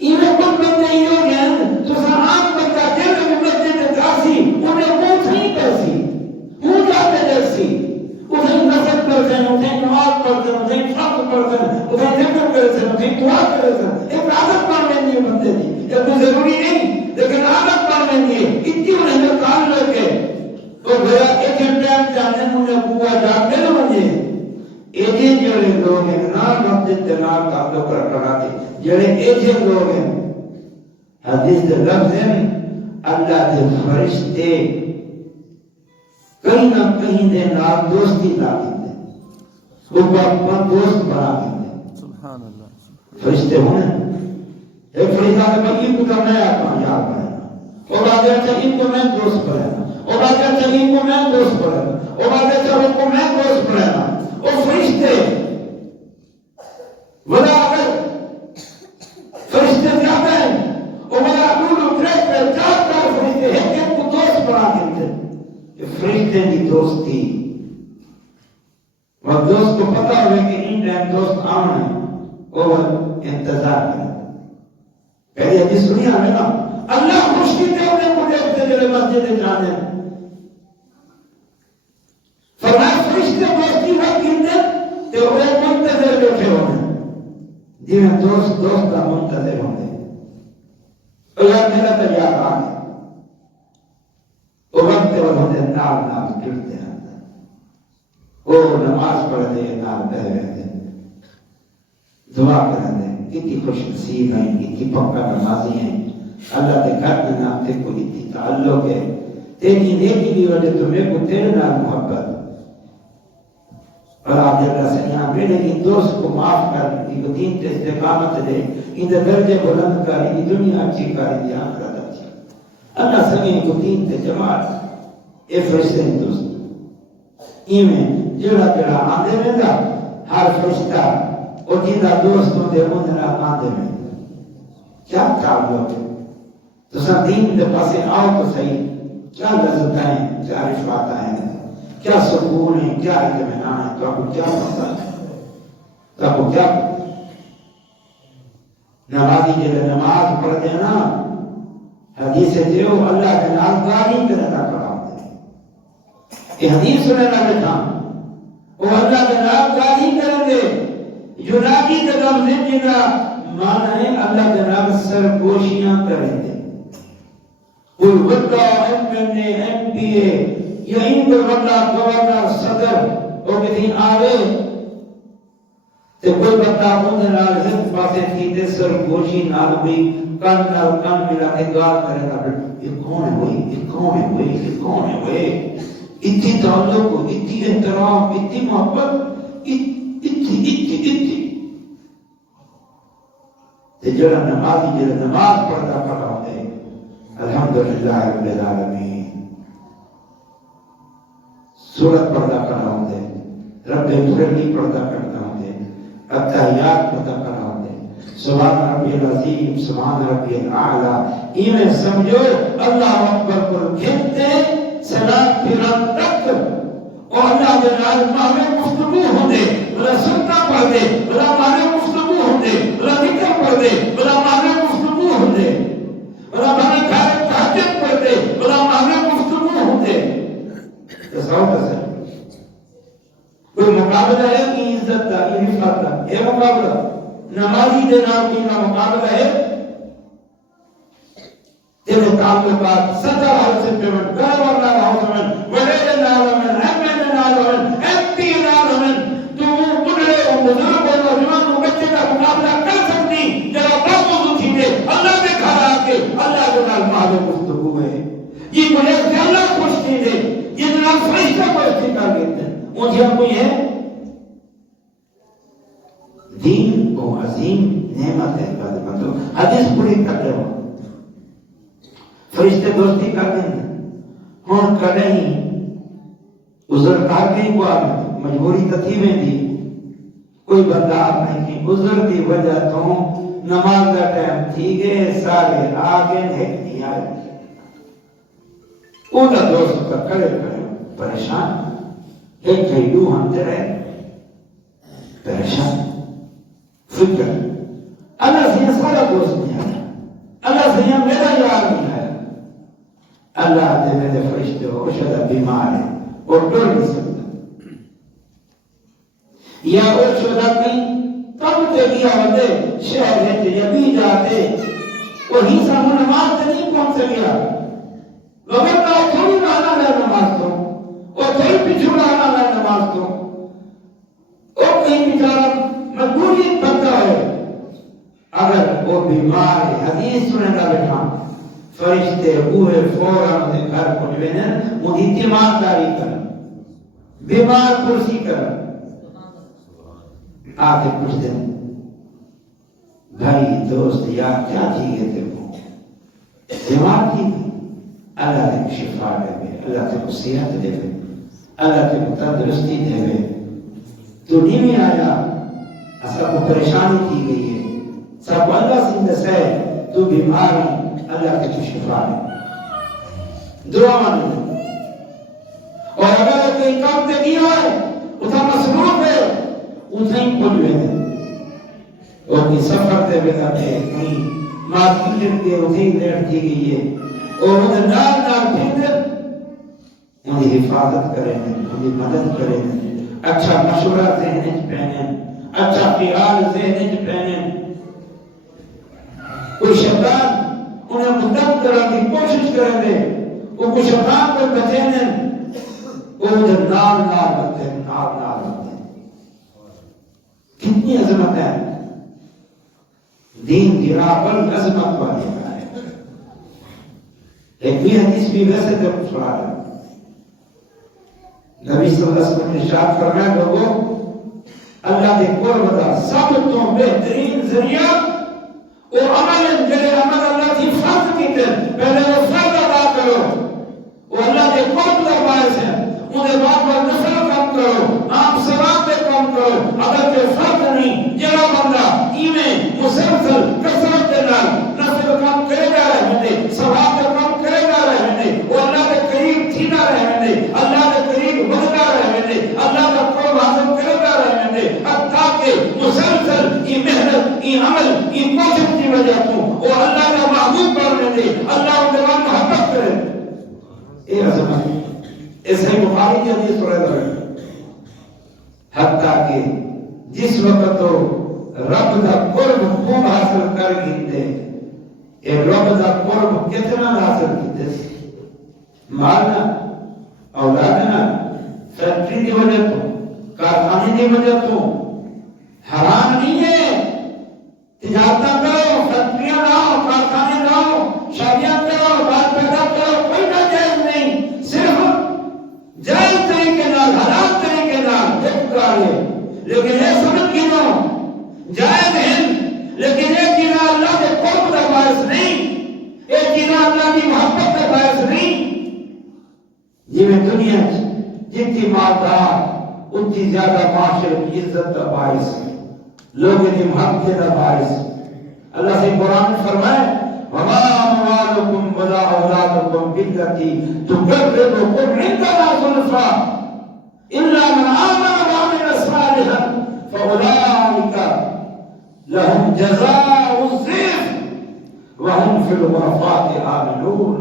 ایمیں کچھ بندے ہی ہو گئے تو سران بندہ جیلے میں مسجد جاسی انہیں موت نہیں کرسی منہ جاتے جیسی اتھیں نفت کرتے ہیں، اتھیں نماز پڑھتے ہیں، اتھیں فرق پڑھتے ہیں، اتھیں ذکر کرتے ہیں، اتھیں دعا کرتے ہیں، ایک عادت پڑھنے نہیں بندے دی، یہ کوئی ضروری نہیں لیکن عادت پڑھنے نہیں ہے، اتنی انہیں جو کام لے کے تو گیا ایک ٹائم چاہنے مجھے بوا جاتے نہ بنجے ایجے جڑے لوگ ہیں نا مسجد جناب تعلق رکھنا دی جڑے ایجے لوگ ہیں حدیث کے لفظ ہیں اللہ کے فرشتے کہیں نہ کہیں دے نام دوستی لاتی دے وہ اپنا دوست بنا دیتے سبحان اللہ فرشتے ہونے ایک فرشتہ نے کہا ان کو میں اپنا یاد بنانا اور آگے اچھا ان کو میں دوست بنانا اور آگے اچھا ان کو میں دوست بنانا اور آگے اچھا ان کو میں دوست بنانا اور فرشتے ولا اگر فرشتے جاتے ہیں اور ولا اقول اتریت پر جات کر فرشتے ہیں کہ ان کو دوست بنا دیتے فرشتے کی دوستی اور دوست کو پتا ہوئے کہ ان ٹائم دوست آنا ہے اور انتظار کریں پہلے حدیث سنی ہمیں نا اللہ خوش کیتے انہیں کو دیکھتے جلے مسجد جانے فرمائے فرشتے دوستی وقت کیتے تو وہ منتظر بیٹھے ہونے جی میں دوست کا منتظر ہونے اور یاد میرا تو یاد آگے وہ وقت وہ ہوتے نال گرتے ہیں وہ نماز نماز پڑھ دے نال بیٹھ رہتے دعا کریں دے کتنی خوش نصیب ہیں کتنی پکا نمازی ہیں اللہ کے گھر میں نام تے کوئی اتنی تعلق ہے تیری نیکی کی وجہ تو میرے کو تیرے نال محبت اور آپ جگہ سیاں میرے کی دوست کو معاف کر ان کو دین تے استقامت دے ان دے درجے بلند کر ان دنیا اچھی کر ان دی آخرت اچھی اللہ سمیں کو دین تے جماعت اے فرشتے ہیں دوست ایمیں جڑا جڑا آندے میں دا ہر فرشتہ اور جیدہ دوستوں دے مندرہ آندے میں کیا تعلق ہے تو سب دین دے پاسے آؤ تو صحیح کیا لذت ہیں کیا رشوات ہیں کیا سکون ہے کیا اطمینان ہے تو آپ کو کیا پتا ہے تو آپ کو کیا نمازی جب نماز پڑھ دینا حدیث دیو اللہ کے نام گاڑی کرنا پڑا ہوتے یہ حدیث سننا بیٹھا وہ اللہ کے نام گاڑی کریں گے جو ناکی کے نام زندگی کا معنی ہے اللہ کے نام سرگوشیاں کریں گے کوئی بڑا ایم پی اے یا ان کو بڑا گورنر صدر وہ کتنی آوے تے کوئی بڑا ہونے نال ہت پاسے تھی تے سرگوشی نال بھی کان نال کان ملا کے گال کرے گا یہ کون ہے وہی یہ کون ہے وہی یہ کون ہے وہی اتنی تعلق اتنی احترام اتنی محبت اتنی تے جڑا نمازی جڑا نماز پڑھتا پڑھا ہوتے الحمدللہ رب العالمین سورت پڑھتا پڑھا ہوتے رب فرلی پڑھتا کرتا ہوتے اتحیات پڑھتا پڑھا ہوتے سبحان ربی العظیم سبحان ربی الاعلی ایمیں سمجھو اللہ اکبر کو گھنتے سلام پھران تک اور اللہ جلال ماہمیں گفتگو ہوتے بلا سنتا پڑھ دے بلا ماہمیں گفتگو ہوتے بلا ذکر پڑھ دے بلا ماہمیں گفتگو ہوتے بلا ماہمیں گھر تحجد پڑھ دے بلا ماہمیں گفتگو ہوتے تصور کسے کوئی مقابلہ ہے کہ عزت دا یہ رفعت دا یہ مقابلہ نمازی دے نام کی نا مقابلہ ہے تیرے تعلقات سچا حال سے پیمنٹ گھر والا رہو سمن وڈیرے نال ہمیں ایم این نال ہمیں ایم پی نال ہمیں تو بڑے اور بزرگ اور نوجوان و بچے کا مقابلہ کر سکتی جرا بہت موضوع تھی دے اللہ کے گھر آ کے اللہ کے نال ماہد گفتگو ہے یہ بڑے سے اللہ خوش تھی دے یہ جناب فرشتہ کو استقال لیتے ہیں مجھے ہم کوئی ہے دین کو عظیم نعمت ہے مطلب حدیث پوری کر دے ہو فرشتے دوستی کر دیں گے ہون کریں ہی عذر کہا کہیں کو مجبوری تطیبیں دی کوئی بندہ آپ نہیں کی عذر کی وجہ تو نماز کا ٹائم تھی گئے سارے آگے نہیں نہیں آئے اوٹا دوست کا کھڑے پریشان ایک گھڑیو ہمتے رہے پریشان فکر اللہ سے یہ سارا دوست نہیں آیا اللہ سے یہ میرا یار نہیں آیا اللہ دے میرے فرشتے ہو شدہ بیمار ہے اور ڈر نہیں سکتا یا اور شدہ کہیں تب تے گیا ہوتے شہر رہتے یا بھی جاتے اور ہی سامو نماز سے نہیں پہنچ گیا وقت کا تھوڑی مانا ہے نماز تو اور تھوڑی پچھوڑا آنا ہے نماز تو اور کہیں بیچارہ مجبوری بنتا ہے اگر وہ بیمار ہے حدیث سنے گا بیٹھا فرشتے اوہ فوراں دے گھر کو لینے مجھے تیمارداری کر بیمار کرسی کر آتے کچھ دن بھائی دوست یار کیا تھی گئے تھے وہ بیمار تھی اللہ تے کو شفا دے گئے اللہ تے کو صحت دے گئے اللہ تے کو تندرستی دے گئے تو نہیں آیا ایسا کو پریشانی کی گئی ہے سب اللہ سے دسے تو بیمار ہے اللہ تے کو شفا دے دعا مانگے اور اگر کوئی کام تے کیا ہے اتنا مصروف ہے اتنا ہی کھل گئے اور کی سفر تے بتاتے کہیں مارکیٹ کے اتنی لیٹ کی گئی ہے اور انہیں نال پھر انہیں حفاظت کریں انہیں مدد کریں اچھا مشورہ ذہن پہنیں اچھا خیال ذہن پہنیں کوئی شیطان انہیں مدد کرنے کی کوشش کریں دے وہ شیطان کو بچیں وہ انہیں نال بنتے کتنی عظمت ہے دین کی راہ پر عظمت والی ہے. ایک بھی حدیث بھی ویسے جب چھوڑا ہے نبی صلی اللہ علیہ وسلم نے ارشاد فرمایا لوگوں اللہ کے قرب کا سب تو بہترین ذریعہ اور عمل جڑے عمل اللہ کی فرض کیتے پہلے وہ فرض ادا کرو وہ اللہ کے قرب کا باعث ہے انہیں بعد میں نفل کام کرو آپ ثواب پہ کام کرو اگر کہ فرض نہیں جڑا بندہ ایویں مسلسل کثرت کے نال نفل کام کرے گا رہنے ثواب کا کام کرے گا رہنے وہ اللہ کے قریب تھینا رہنے اللہ کے قریب بڑھتا رہنے اللہ کا قرب حاصل کرے گا رہنے حتیٰ کہ مسلسل یہ محنت یہ عمل یہ کوشش کی وجہ تو وہ اللہ کا محبوب بننے دے اللہ ان کے بعد محبت کرے یہ عظمت ایسے بخاری کی حدیث پڑھے گا حتیٰ کہ جس وقت تو رب کا قرب خوب حاصل کر گئے اے رب کا قرب کتنا حاصل کیتے مالنا اولادنا فیکٹری کی وجہ تو کارخانے کی وجہ تو حرام نہیں ہے تجارت کرو فیکٹریاں لاؤ کارخانے لاؤ شادیاں کرو بال پیدا کرو کوئی ناجائز نہیں صرف جائز طریقے نال حلال طریقے نال ایک کارے لیکن یہ سمجھ گنو جائز ہیں لیکن یہ چیزاں اللہ کے قرب کا باعث نہیں یہ چیزاں اللہ کی محبت کا باعث نہیں جی میں دنیا جتنی مالدار اتنی زیادہ معاشرے کی عزت کا باعث لوگوں کی محبت کا باعث اللہ سے قرآن فرمائے وما اموالکم ولا اولادکم بالتي تقربكم عندنا زلفى الا من آمن وعمل صالحا فاولئك لهم جزاء الضعف وهم في الغرفات آمنون.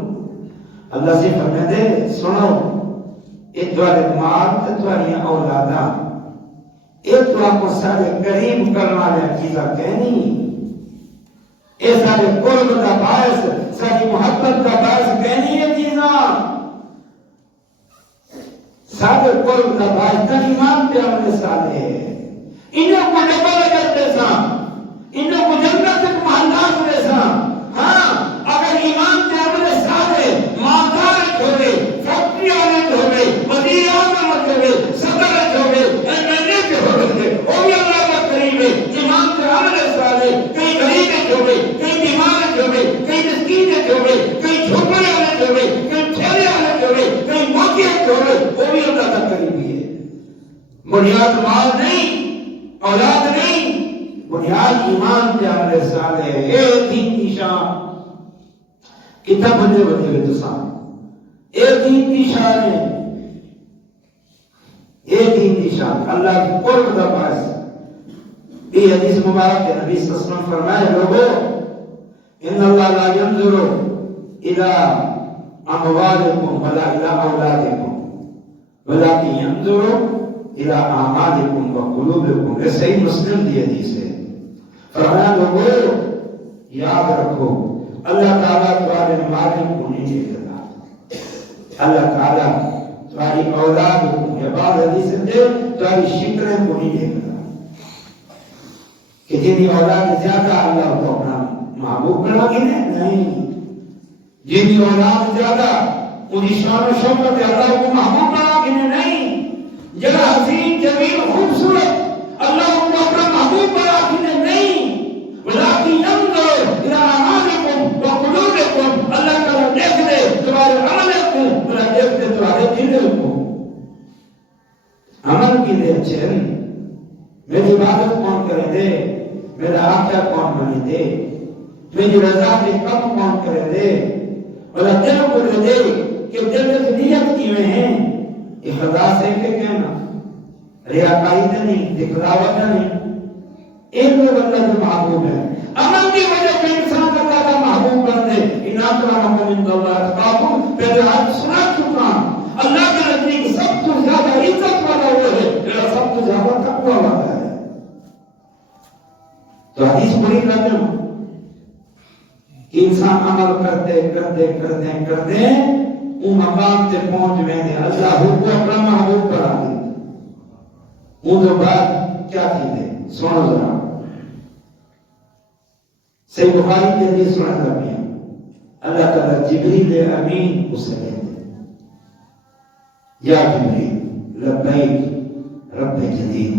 اللہ سے فرمائے دے سنو اتوارے مال اتواری اولاداں اتوار کو سارے قریب کرنا لے چیزاں کہنی اے سارے قرب کا باعث ساری محبت کا باعث کہنی ہے چیزاں سارے قرب کا باعث تک ایمان پہ عمل صالح ہے انہوں کو ڈبل کرتے ساں انہوں کو جنت تک محلات دے ساں ہاں اگر ایمان پہ عمل صالح مالدار ہوئے فیکٹری والے ہوئے وزیر اعظم ہوئے صدر ہوئے ایم ایل اے ہوئے وہ بھی اللہ کا قریب ہے ایمان پہ عمل صالح کئی غریب ہوئے کئی بیمار ہوئے کئی مسکین ہوئے کئی جھوپڑے والے ہوئے کئی ٹھیلے والے ہوئے کئی موقع ہوئے وہ بھی اللہ کا قریب ہے بنیاد مال نہیں اولاد نہیں بنیاد ایمان پہ عمل صالح ہے ایک دین کی شان کتاب بندے بندے کے دسان ایک دین کی شان ہے ایک دین کی شان اللہ کی قرب کا باعث یہ حدیث مبارک ہے نبی صلی اللہ علیہ وسلم فرمائے لوگوں ان اللہ لا ينظر الى اموالکم ولا الى اولادکم ولكن ينظر الى اعمالکم وقلوبکم یہ صحیح مسلم کی حدیث ہے فرمایا لوگوں یاد رکھو اللہ تعالیٰ تمہارے مالک کو نہیں دیکھتا اللہ تعالیٰ تمہاری اولاد کو یا بعض حدیث سے تمہاری شکریں کو نہیں دیکھتا کہ جنہی اولاد زیادہ اللہ کو اپنا محبوب بنا گی نہیں جنہی اولاد زیادہ انہی شان و شوکت اللہ کو محبوب بنا گی نہیں جگہ حسین جمیل خوبصورت اللہ کو اپنا محبوب بنا گی نہیں ولیکن ينظر الى اعمالکم وقلوبکم اللہ تعالیٰ دیکھ دے تمہارے عمل کو اللہ دیکھ دے تمہارے دل کو عمل کی دے اچھے میری عبادت کون کرے دے میرا آقا کون بنے دے میری رضا کے کم کون کرے دے اللہ دل کو دے دے کہ دل میں نیت کی ہوئے ہیں اخلاص ہے کہ کہنا ریاکاری تو نہیں دکھلاوت نہیں ایک لوگ اللہ کے محبوب ہے عمل کی وجہ سے انسان اللہ کا محبوب بن دے ان اکرمکم عند اللہ اتقاکم پہلے آج سنا چکا اللہ کے نزدیک سب سے زیادہ عزت والا وہ ہے جو سب سے زیادہ تقوی والا ہے تو حدیث پوری کرتے ہو کہ انسان عمل کرتے کرتے کرتے کرتے وہ مقام سے پہنچ میں نے اللہ کو اپنا محبوب کرا دے وہ تو بعد کیا تھی دے سنو ذرا صحیح بخاری کے حدیث سناتا پیا اللہ تعالیٰ جبریل امین اسے کہتے یا جبریل لبیک رب جدید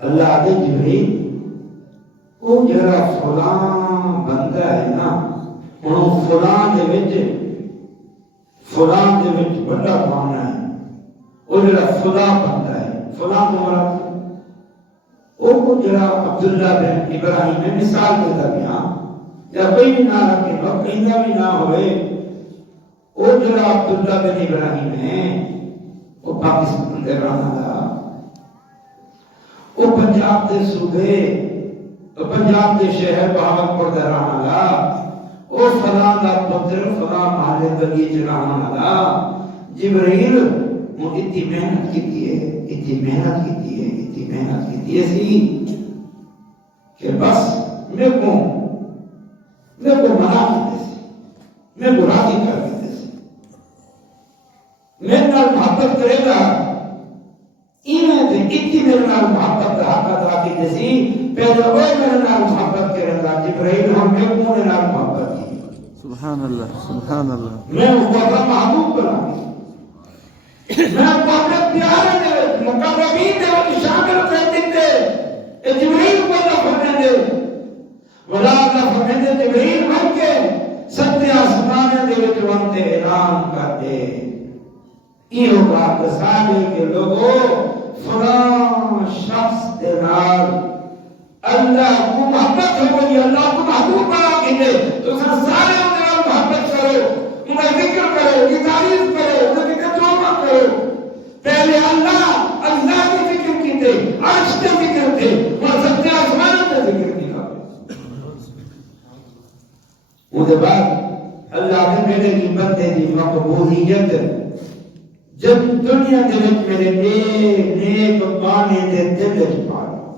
اللہ دے جبریل وہ جڑا فلاں بندہ ہے نا انہوں فلاں دے وچ بڑا پانا ہے وہ جڑا فلاں بندہ ہے فلاں تو مراد وہ جڑا عبداللہ بن ابراہیم میں مثال دیتا پیا یا کوئی بھی نہ رکھے بقیدہ بھی نہ ہوئے وہ جڑا عبداللہ بن ابراہیم ہے وہ پاکستان دے رہنا دا وہ پنجاب دے صوبے پنجاب دے شہر بہاولپور دے رہنا دا وہ فلاں دا پتر فلاں محلے گلی چ رہنا دا جبرائیل وہ اتنی محنت کی ہے سی کہ بس میں کو منع کرتے سی میں کو راضی کر دیتے سی میرے نال محبت کرے گا ایویں تے اتنی میرے نال محبت دا حق ادا کیتے سی پہلے وہ میرے نال محبت کرے گا جبرائیل ہم میں کو نال محبت کی سبحان اللہ سبحان اللہ میں وہ اپنا محبوب بنا میں اپنے پیارے دے مقربین دے وچ شامل کر دیتے اے جبرائیل کو نہ فرمانے دے ولا نہ فرمانے جبرائیل بن کے ستے آسمان دے وچ وانتے اعلان کر دے ایو بات سارے کے لوگوں فلاں شخص دے نال اللہ کو محبت ہو گئی اللہ کو محبوب بنا کے دے تو سارے ان نال محبت کرو ان کا ذکر کرو ان کی تعریف کرو ان کی توبہ کرو پہلے اللہ کے ذکر کی تھے عرش کے ذکر تھے اور ستے آسمان کے ذکر کیا وہ دے بعد اللہ نے میرے کی بندے دی مقبولیت جب دنیا دے وچ میرے نیک بانے دے دل وچ پایا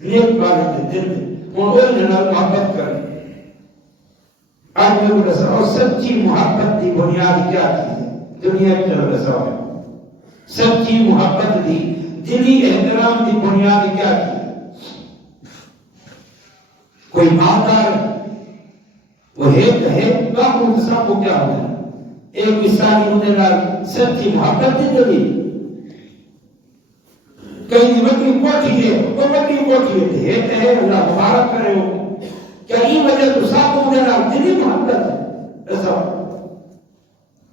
نیک بانے دے دل اور وہ جناب محبت کرے آج میں کو دسا اور سچی محبت دی بنیاد کیا چیز ہے دنیا کی طرف دسا ہے سچی محبت دی دلی احترام دی بنیاد کیا چیز ہے کوئی ماندار وہ ہے باقی سب کو کیا ہوتا ہے ایک مثالی ہونے لال سچی محبت دی دلی کہیں وڈی کوٹھی ہے وہ وڈی کوٹھی ہے اللہ مبارک کرے ہو کیا یہ وجہ تو سب ہونے لال دلی محبت ہے ایسا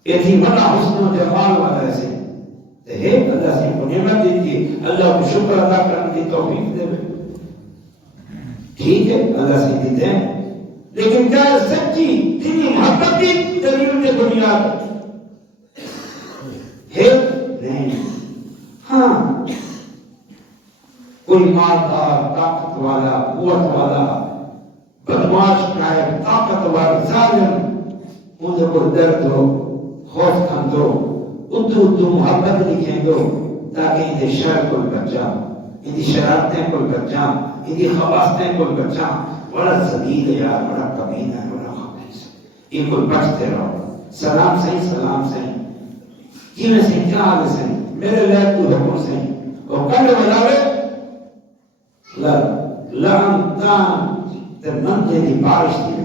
یہ تھی بڑا حسن و جمال والا ایسے ہے اللہ سے کو نعمت دیتی اللہ کو شکر ادا کرنے کی توفیق دے ٹھیک ہے اللہ سے دیتے ہیں لیکن کیا سچی دلی محبت کی دلیل کے بنیاد ہے نہیں ہاں کوئی مالدار طاقت والا قوت والا بدماش نائب طاقتور ظالم مجھے کو درد ہو خوف کم دو ادو محبت لکھیں دو تاکہ ان شر کو بچا ان شرارتیں کو بچا ان خواستیں کو بچا بڑا ذلیل ہے یار بڑا کمینہ ہے بڑا خبیث ان کو بچتے رہو سلام صحیح جی میں سے کیا آگے سے میرے لئے تو حکم سے وہ کل بلاوے لعنتان تر منجے دی بارش دی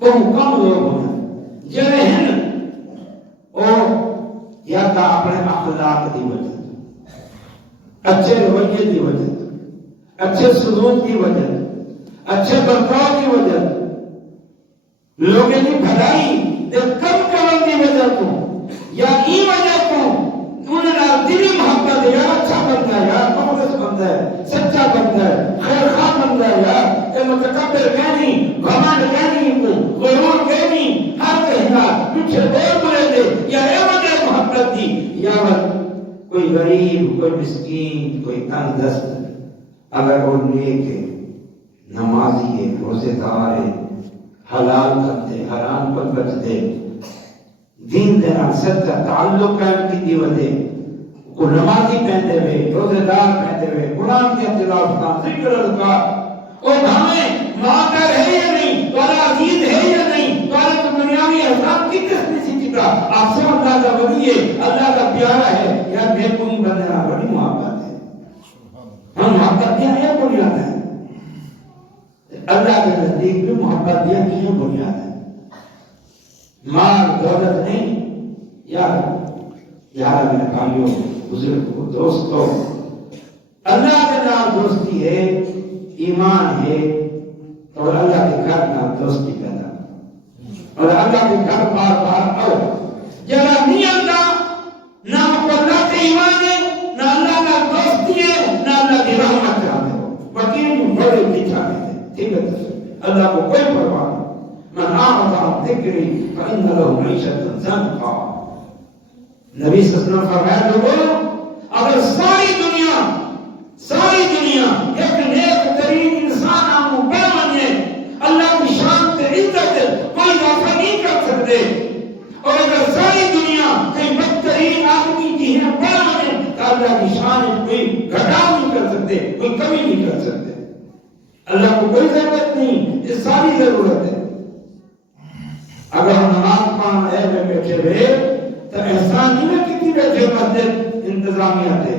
وہ کم لوگ ہونا جنہیں ہیں اور یا تا اپنے اخلاق دی وجہ اچھے رویے دی وجہ اچھے سلوک کی وجہ اچھے برتاؤ کی وجہ لوگوں کی بھلائی کم کرنے کی وجہ کو یا ای وجہ کو انہیں دلی محبت ہے یار اچھا بندہ ہے یار مقدس بندہ ہے سچا بندہ ہے خیر خواہ بندہ ہے یار کہ متکبر کہنی گھمنڈ کہنی غرور کہنی ہر کہنا پیچھے بول بولے دے یا اے وجہ محبت دی یا کوئی غریب کوئی مسکین کوئی تنگ دست اگر وہ نیک ہے نمازی ہے روزے دار ہے حلال کرتے حرام پر بچتے دین دینا سچا تعلق قائم کی دی وجہ کو نمازی پہنتے ہوئے روزے دار پہنتے ہوئے قرآن کی تلاوت کا ذکر اذکار اور ہمیں ماں ہے یا نہیں تمہارا عزیز ہے یا نہیں تمہارے تو دنیاوی احسان کی قسم سی چکا آپ سے اللہ کا ولی ہے اللہ کا پیارا ہے یا بے کوئی بندنا بڑی محبت ہے اللہ کے نزدیک بھی محبت یہ نہیں ہے بنیاد ہے، مال دولت نہیں۔ یار میرے بھائیوں بزرگوں دوستوں، اللہ کے نام دوستی ہے، ایمان ہے، اور اللہ کے گھر نام دوستی پیدا اور اللہ کے گھر بار بار آؤ۔ جگہ نہیں آتا نہ آپ کو اللہ کے ایمان ہے، نہ اللہ کا دوستی ہے، نہ اللہ کی رحمت چاہتے ہو، وکیل بڑے بچھانے ہیں، ٹھیک ہے؟ اللہ کو کوئی پرواہ نہیں۔ من اعرض عن ذکری فإن له معیشة ضنکا۔ نبی صلی اللہ علیہ وسلم فرمایا لوگوں، اگر ساری دنیا ایک نیک ترین انسان آپ کو بنے، اللہ کی شان سے عزت کوئی اضافہ نہیں کر سکتے، اور اگر ساری دنیا کوئی بدترین آدمی کی ہے بنے تو اللہ کی شان کوئی گھٹاؤ نہیں کر سکتے، کوئی کمی نہیں کر سکتے۔ اللہ کو کوئی ضرورت نہیں، یہ ساری ضرورت ہے۔ اگر ہم نماز پڑھنے ہے میں بیٹھے ہوئے تو احسان نہیں ہے کتنی بیٹھے مسجد انتظامیہ تھے،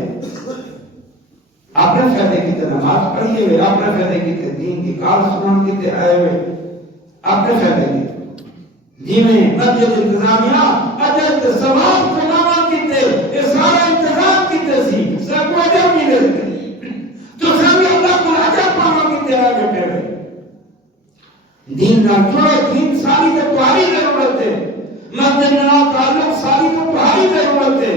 آپ نے فائدے کی تے نماز پڑھیے ہوئے، آپ نے فائدے کی تے دین کی کال سنان کی تے آئے ہوئے، آپ نے فائدے کی جی میں مسجد انتظامیہ اجر تے ثواب کمانا کی تے یہ سارا انتظام کی تے سی سب کو اجر ملے تو سب اللہ کو اجر پانا کی تے آئے بیٹھے ہوئے۔ دین نہ جڑو، دین ساری تے تمہاری ضرورت ہے، مسجد نہ تعلق ساری تے تمہاری ضرورت ہے۔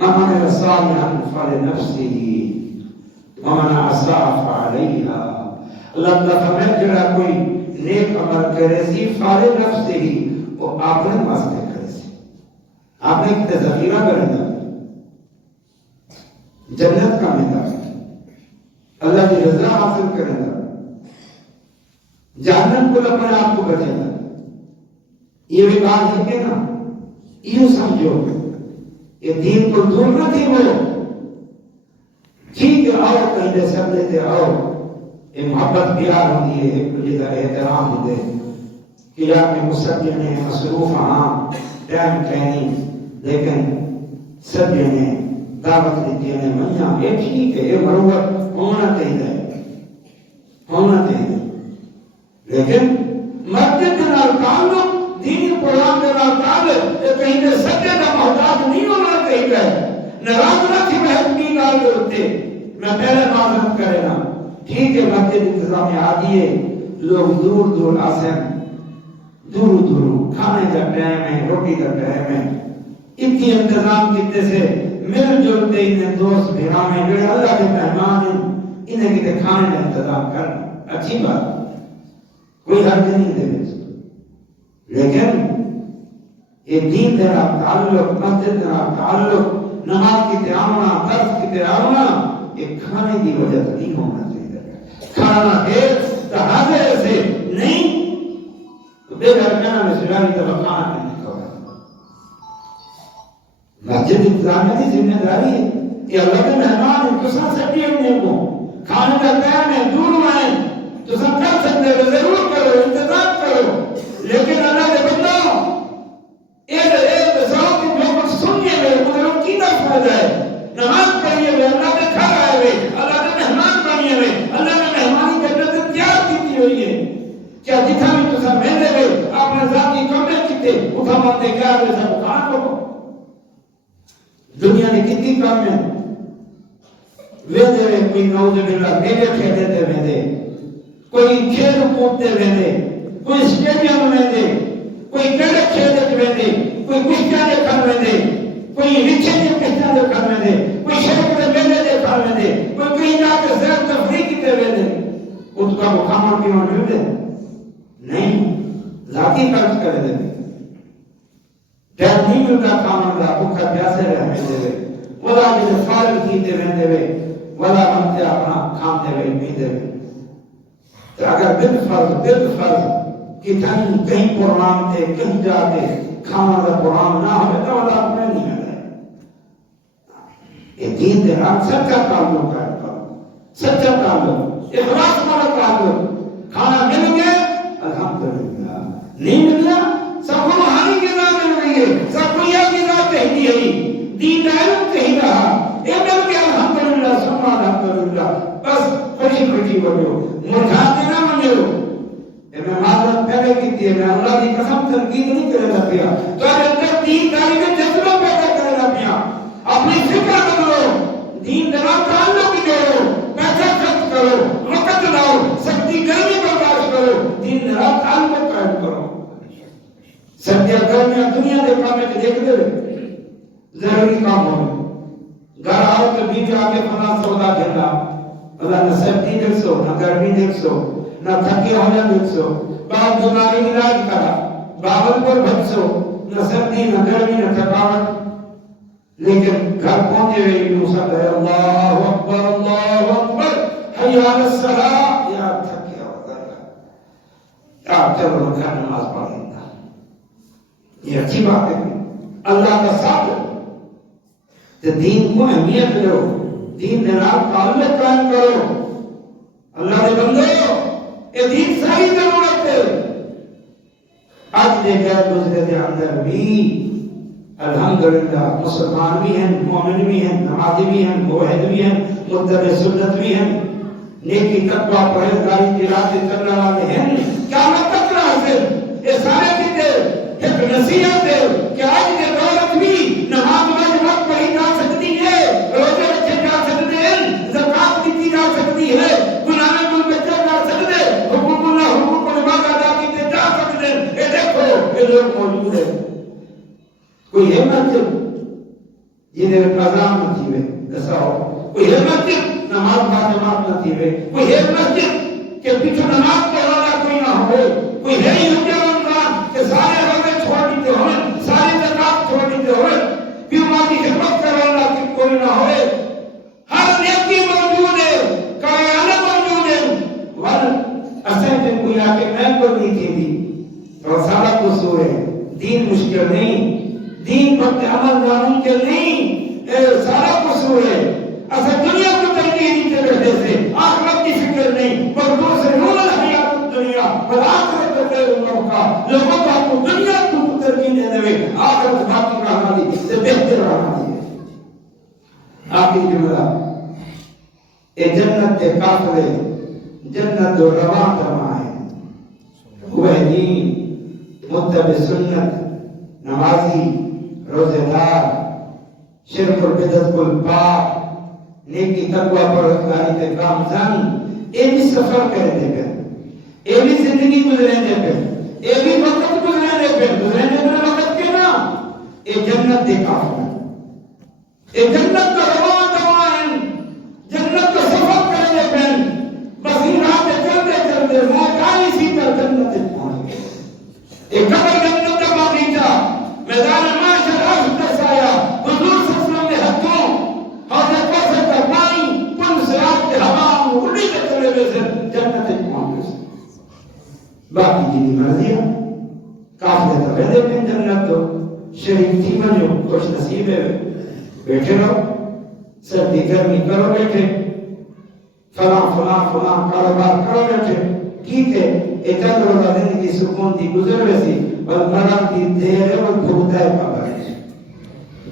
من عمل صالحا فلنفسه ومن اساء فعليها۔ اللہ تعالیٰ فرمائے جڑا کوئی نیک عمل کرے سی فلنفسه، وہ اپنے واسطے کرے سی، آپ نے ایک ذخیرہ کرے گا، جنت کا مقدار اللہ کی رضا حاصل کرے گا، جہنم کو اپنے آپ کو بچے گا۔ یہ بھی بات ہے کہ نا، یہ سمجھو یہ دین کو دور نہ تھی وہ ٹھیک ہے، آؤ کہیں دے سب لیتے آؤ، یہ محبت پیار ہوتی ہے، ایک دوسرے کا احترام ہوتے کہ یار میں مسجد مصروف ہاں ٹائم کہنی، لیکن سب نے دعوت دیتی ہے میاں یہ ٹھیک ہے، یہ مروت ہونا چاہیے، لیکن مسجد نال تعلق دین قرآن کے نال تعلق یہ کہیں دے سجدے کا محتاج نہیں ہونا چاہیے۔ ناراض نہ تھی محبوبی گال دے ہوتے، میں پہلے معذرت کرے نا، ٹھیک ہے مسجد انتظام آ دیے، لوگ دور دور آسن دور کھانے کا ٹائم ہے، روٹی کا ٹائم ہے، اتنی انتظام کتنے سے مل جل کے انہیں دوست بھیرانے جڑے اللہ کے مہمان ہیں انہیں کتے کھانے کا انتظام کرنا اچھی بات، کوئی حرج نہیں دے، لیکن یہ دین دینا تعلق، مسجد دینا تعلق، نماز کی آنا، درس کی آنا، یہ کھانے کی وجہ سے نہیں ہونا چاہیے۔ کھانا ہے تحاضے سے نہیں تو بے گھر کہنا میں سجاری طبع کھانا نہیں کھا رہا۔ مسجد انتظامیہ کی ذمہ داری ہے، یہ اللہ کے مہمان ہیں، تو سب سبھی اپنے کو کھانے کا ٹائم ہے، دور آئیں تو سب کر سکتے ہو، ضرور کرو، انتظام کرو، لیکن اللہ کے بندہ ایک ذات جو کچھ سننے میں مطلب کی نہ فائدہ ہے، نماز پڑھیے ہوئے، اللہ کے گھر آئے ہوئے، اللہ کے مہمان بنیے ہوئے، اللہ نے مہمانی جنت تیار کی ہوئی ہے، کیا جتنا بھی تو سب مہندے ہوئے آپ نے ذاتی کمرے کیتے اتھا مانتے کیا ہوئے سب کھان کو دنیا نے کتنی کام ہے ویدے ہوئے، کوئی نعوذ باللہ میلے کھیلتے ویدے، کوئی کھیل کودتے ویدے، کوئی اسٹیڈیم ویدے، کوئی کرکٹ کھیلتے ویدے، کوئی کشتیاں دیکھن ویدے، کوئی رکشے کے کشتیاں دیکھن ویدے، کوئی شہر کے میلے دیکھن ویدے، کوئی کہیں جا کے سیر تفریح کیتے ویدے، اس کا وہ کھانا پینا ملتے نہیں، ذاتی خرچ کر دے ٹائم نہیں ملتا کھانا کا، بھوکا پیاسے رہنے دے، ولا جیسے فارغ کیتے رہنے دے، ولا منتے اپنا کھاتے ہوئے پیتے ہوئے۔ تو اگر بالفرض کہ کہیں پروگرام تھے، کہیں جا کے کھانا کا پروگرام نہ ہو تو اللہ اپنے نہیں ملے۔ یہ دین دے رات سچا تعلق ہے، سچا تعلق، اخلاص والا تعلق۔ کھانا مل گیا الحمدللہ، نہیں مل گیا سب کو روحانی غذا مل رہی ہے، سب کو یہ غذا کہتی ہے، دین علم کہی رہا، یہ مل گیا الحمدللہ۔ الحمدللہ بس خوشی خوشی بنو مرجھا کے نہ بنو میں معذرت پہلے کی تھی میں اللہ کی قسم تنقید نہیں کرنا پیا تو اندر دین داری میں جذبہ پیدا کرنا پیا اپنی فکر بدلو دین دماغ تعلق کی جوڑو پیسہ خرچ کرو وقت لاؤ سختی گرمی برداشت کرو دین دماغ تعلق قائم کرو سردیاں گرمیاں دنیا کے کام میں دیکھ دے ضروری کام ہو گھر آؤ تو بیچ آگے فنا سودا کھیلا اللہ نہ سردی دیکھ سو نہ گرمی دیکھ سو نہ تھکے ہونا دیکھ سو بعد بیماری علاج کرا باغل پر بچ سو نہ سردی نہ گرمی نہ تھکاوٹ لیکن گھر پہنچے ہوئے یوں سب ہے اللہ اکبر حی علی الصلاۃ یا تھکے ہوتا ہے آپ چلو گھر نماز پڑھیں گا یہ اچھی بات ہے اللہ کا ساتھ تو دین کو اہمیت دو دین نام تعلق قائم کرو اللہ نے بندو یہ دین ساری ضرورت ہے آج دیکھا گزرے کے اندر بھی الحمدللہ مسلمان بھی ہیں مومن بھی ہیں نمازی بھی ہیں موحد بھی ہیں متبع سنت بھی ہیں نیکی تقوی پرہیزگاری کی راہ پہ چلنے والے ہیں کیا مطلب رہا ہے یہ سارے کتے ایک نصیحت ہے کہ آج کے دولت بھی نماز واجبات پڑھی جا سکتی ہے روزے رکھے جا سکتے ہیں زکات دی جا سکتی ہے گناہ گل بچے جا سکتے حقوق اللہ حقوق العباد ادا کیتے جا سکتے ہیں یہ دیکھو یہ لوگ موجود ہیں کوئی ہے مسجد جنہیں قضام نہ تھی وے دساؤ کوئی ہے مسجد نماز با جماعت نہ تھی وے کوئی ہے مسجد کہ پیچھے نماز پڑھانا کوئی نہ ہو کوئی ہے ہی رمضان کہ سارے روزے چھوڑ دیتے ہوئے ساری زکات چھوڑ دیتے ہوئے بیمار کی خدمت کروانا کہ کوئی نہ ہوئے ہر نیکی موجود ہے کاریانے موجود ہے ور اسے جن کوئی آکے میں کوئی نہیں تھی دی اور سارا قصور ہے دین مشکل نہیں دین پر عمل ناممکن نہیں سارا قصور ہے اصل دنیا کو ترجیح دیتے بیٹھے سے آخرت کی فکر نہیں مردوں سے رول الحیات الدنیا پر آخرت خیر الموقع لوگوں کو آپ کو دنیا کو ترجیح دینے میں آخرت باقی رہنا دی سے بہتر رہنا دی آخری جملہ اے جنت کے قافلے جنت و روان جمائیں ہوئے دین متبع سنت نمازی روزے دار شرک البدعت کو پاک نیکی تقوی پرہیزگاری کے کام زن یہ بھی سفر کرنے پہ یہ بھی زندگی گزرنے پہ یہ بھی وقت گزرنے پہ وقت کے نا یہ جنت دے قافلہ یہ جنت کا روان دوائن جنت کا سفر کرنے پہ بس ان رات چلتے چلتے موقعی سی تر جنت پہنچ گئے ایک قبر جنت کا باغیچہ میدان معاشر آفتر سایا حضور صلی اللہ علیہ وسلم نے ہتھوں حضرت کوثر کا پانی پل صراط کے ہوا اڑی کے چلے ہوئے سے جنت پہنچ گئے باقی جنی مرضی ہے قافلے تو رہنے پہ جنت تو شریف تھی بنو خوش نصیب ہے بیٹھے رہو سردی گرمی کرو بیٹھے فلاں کاروبار کرو بیٹھے ٹھیک ہے ایک روزہ زندگی سکون دی گزر ویسی اور مرام دی دیر ہے اور بھوتا ہے پابر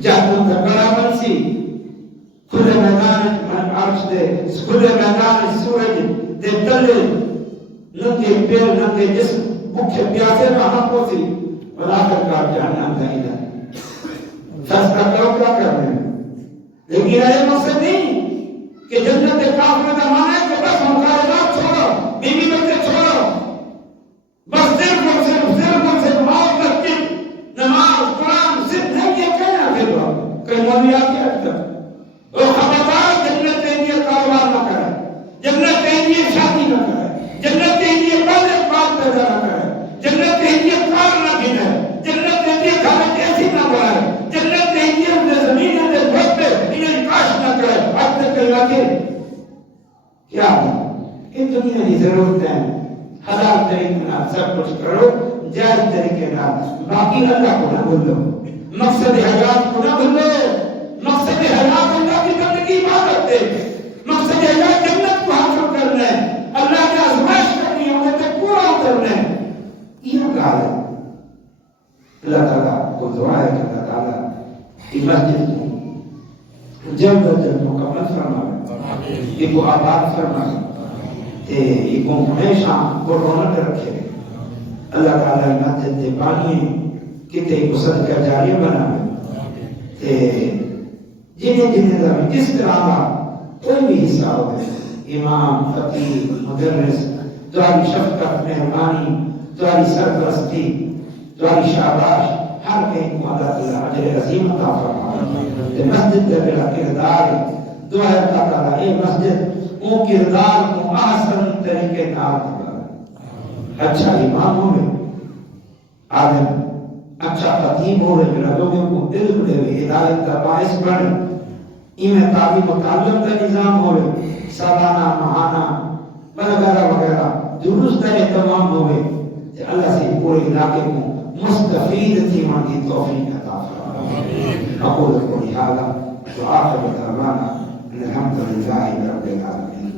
جاتوں کا بڑا بنسی کھلے میدان عرش دے کھلے میدان سورج دے تلے ننگے پیر ننگے جسم بکھے پیاسے رہا پوسی اور آخر کار جہنم دائی دا فیصلہ کرو کیا کر رہے ہیں لیکن یہ مقصد نہیں کہ جنت کے قافلے کا معنی ہے کہ بس ہم کاروبار چھوڑو بیوی بچے چھوڑو بس صرف موت مسجد نماز قرآن صرف نہیں یہ کہنا پھر کئی مولیات کی حد تک وہ خبردار جنت کے لیے کاروبار نہ کرے جنت کے لیے شادی نہ کرے جنت کے لیے پہلے بات پیدا نہ کرے جنت کے لیے کار نہ گھنے جنت کے لیے گھر ایسی نہ بنائے جنت کے لیے اپنے زمین کے گھر پہ انہیں کاش نہ کرے اب تک کہا کہ کیا ہے ان دنیا کی ضرورت ہے حلال طریقے نہ سب کچھ کرو جائز طریقے نہ باقی اللہ کو نہ بھولو مقصد حیات کو نہ بھولو مقصد حیات اللہ کی بندگی عبادت ہے مقصد حیات جنت کو حاصل کرنا ہے اللہ کی آزمائش کرنی ہے انہیں تک پورا اترنا ہے یہ کہا ہے اللہ تعالیٰ کو دعا ہے کہ اللہ تعالیٰ کی مسجد کو جلد مکمل فرمائے یہ کو آباد فرمائے یہ کو ہمیشہ کو رونق رکھے اللہ تعالیٰ مسجد دے بانی کتے کو صدقہ جاری بنائے جنہیں جنہیں دا جس طرح کا کوئی بھی حصہ ہوگا امام خطیب مدرس دعائی شفقت مہربانی دعائی سرپرستی دعائی شاباش ہر کہیں کو اللہ تعالیٰ عجر عظیم عطا فرمائے مسجد دے بلا کردار دعا ہے اللہ تعالیٰ اے مسجد وہ کردار کو آسان طریقے نال دے اچھا امام ہوئے آدم اچھا خطیب ہوئے میرا لوگوں کو دل بڑے ہوئے ہدایت کا باعث بڑھے ایمیں تعلیم و تعلم کا نظام ہوئے سالانہ ماہانہ وغیرہ وغیرہ درست اہتمام ہوئے اللہ سے پورے علاقے کو مستفید تھی وہاں کی توفیق عطا فرمائے اقول قولی ھذا وآخر دعوانا الحمد للہ رب العالمین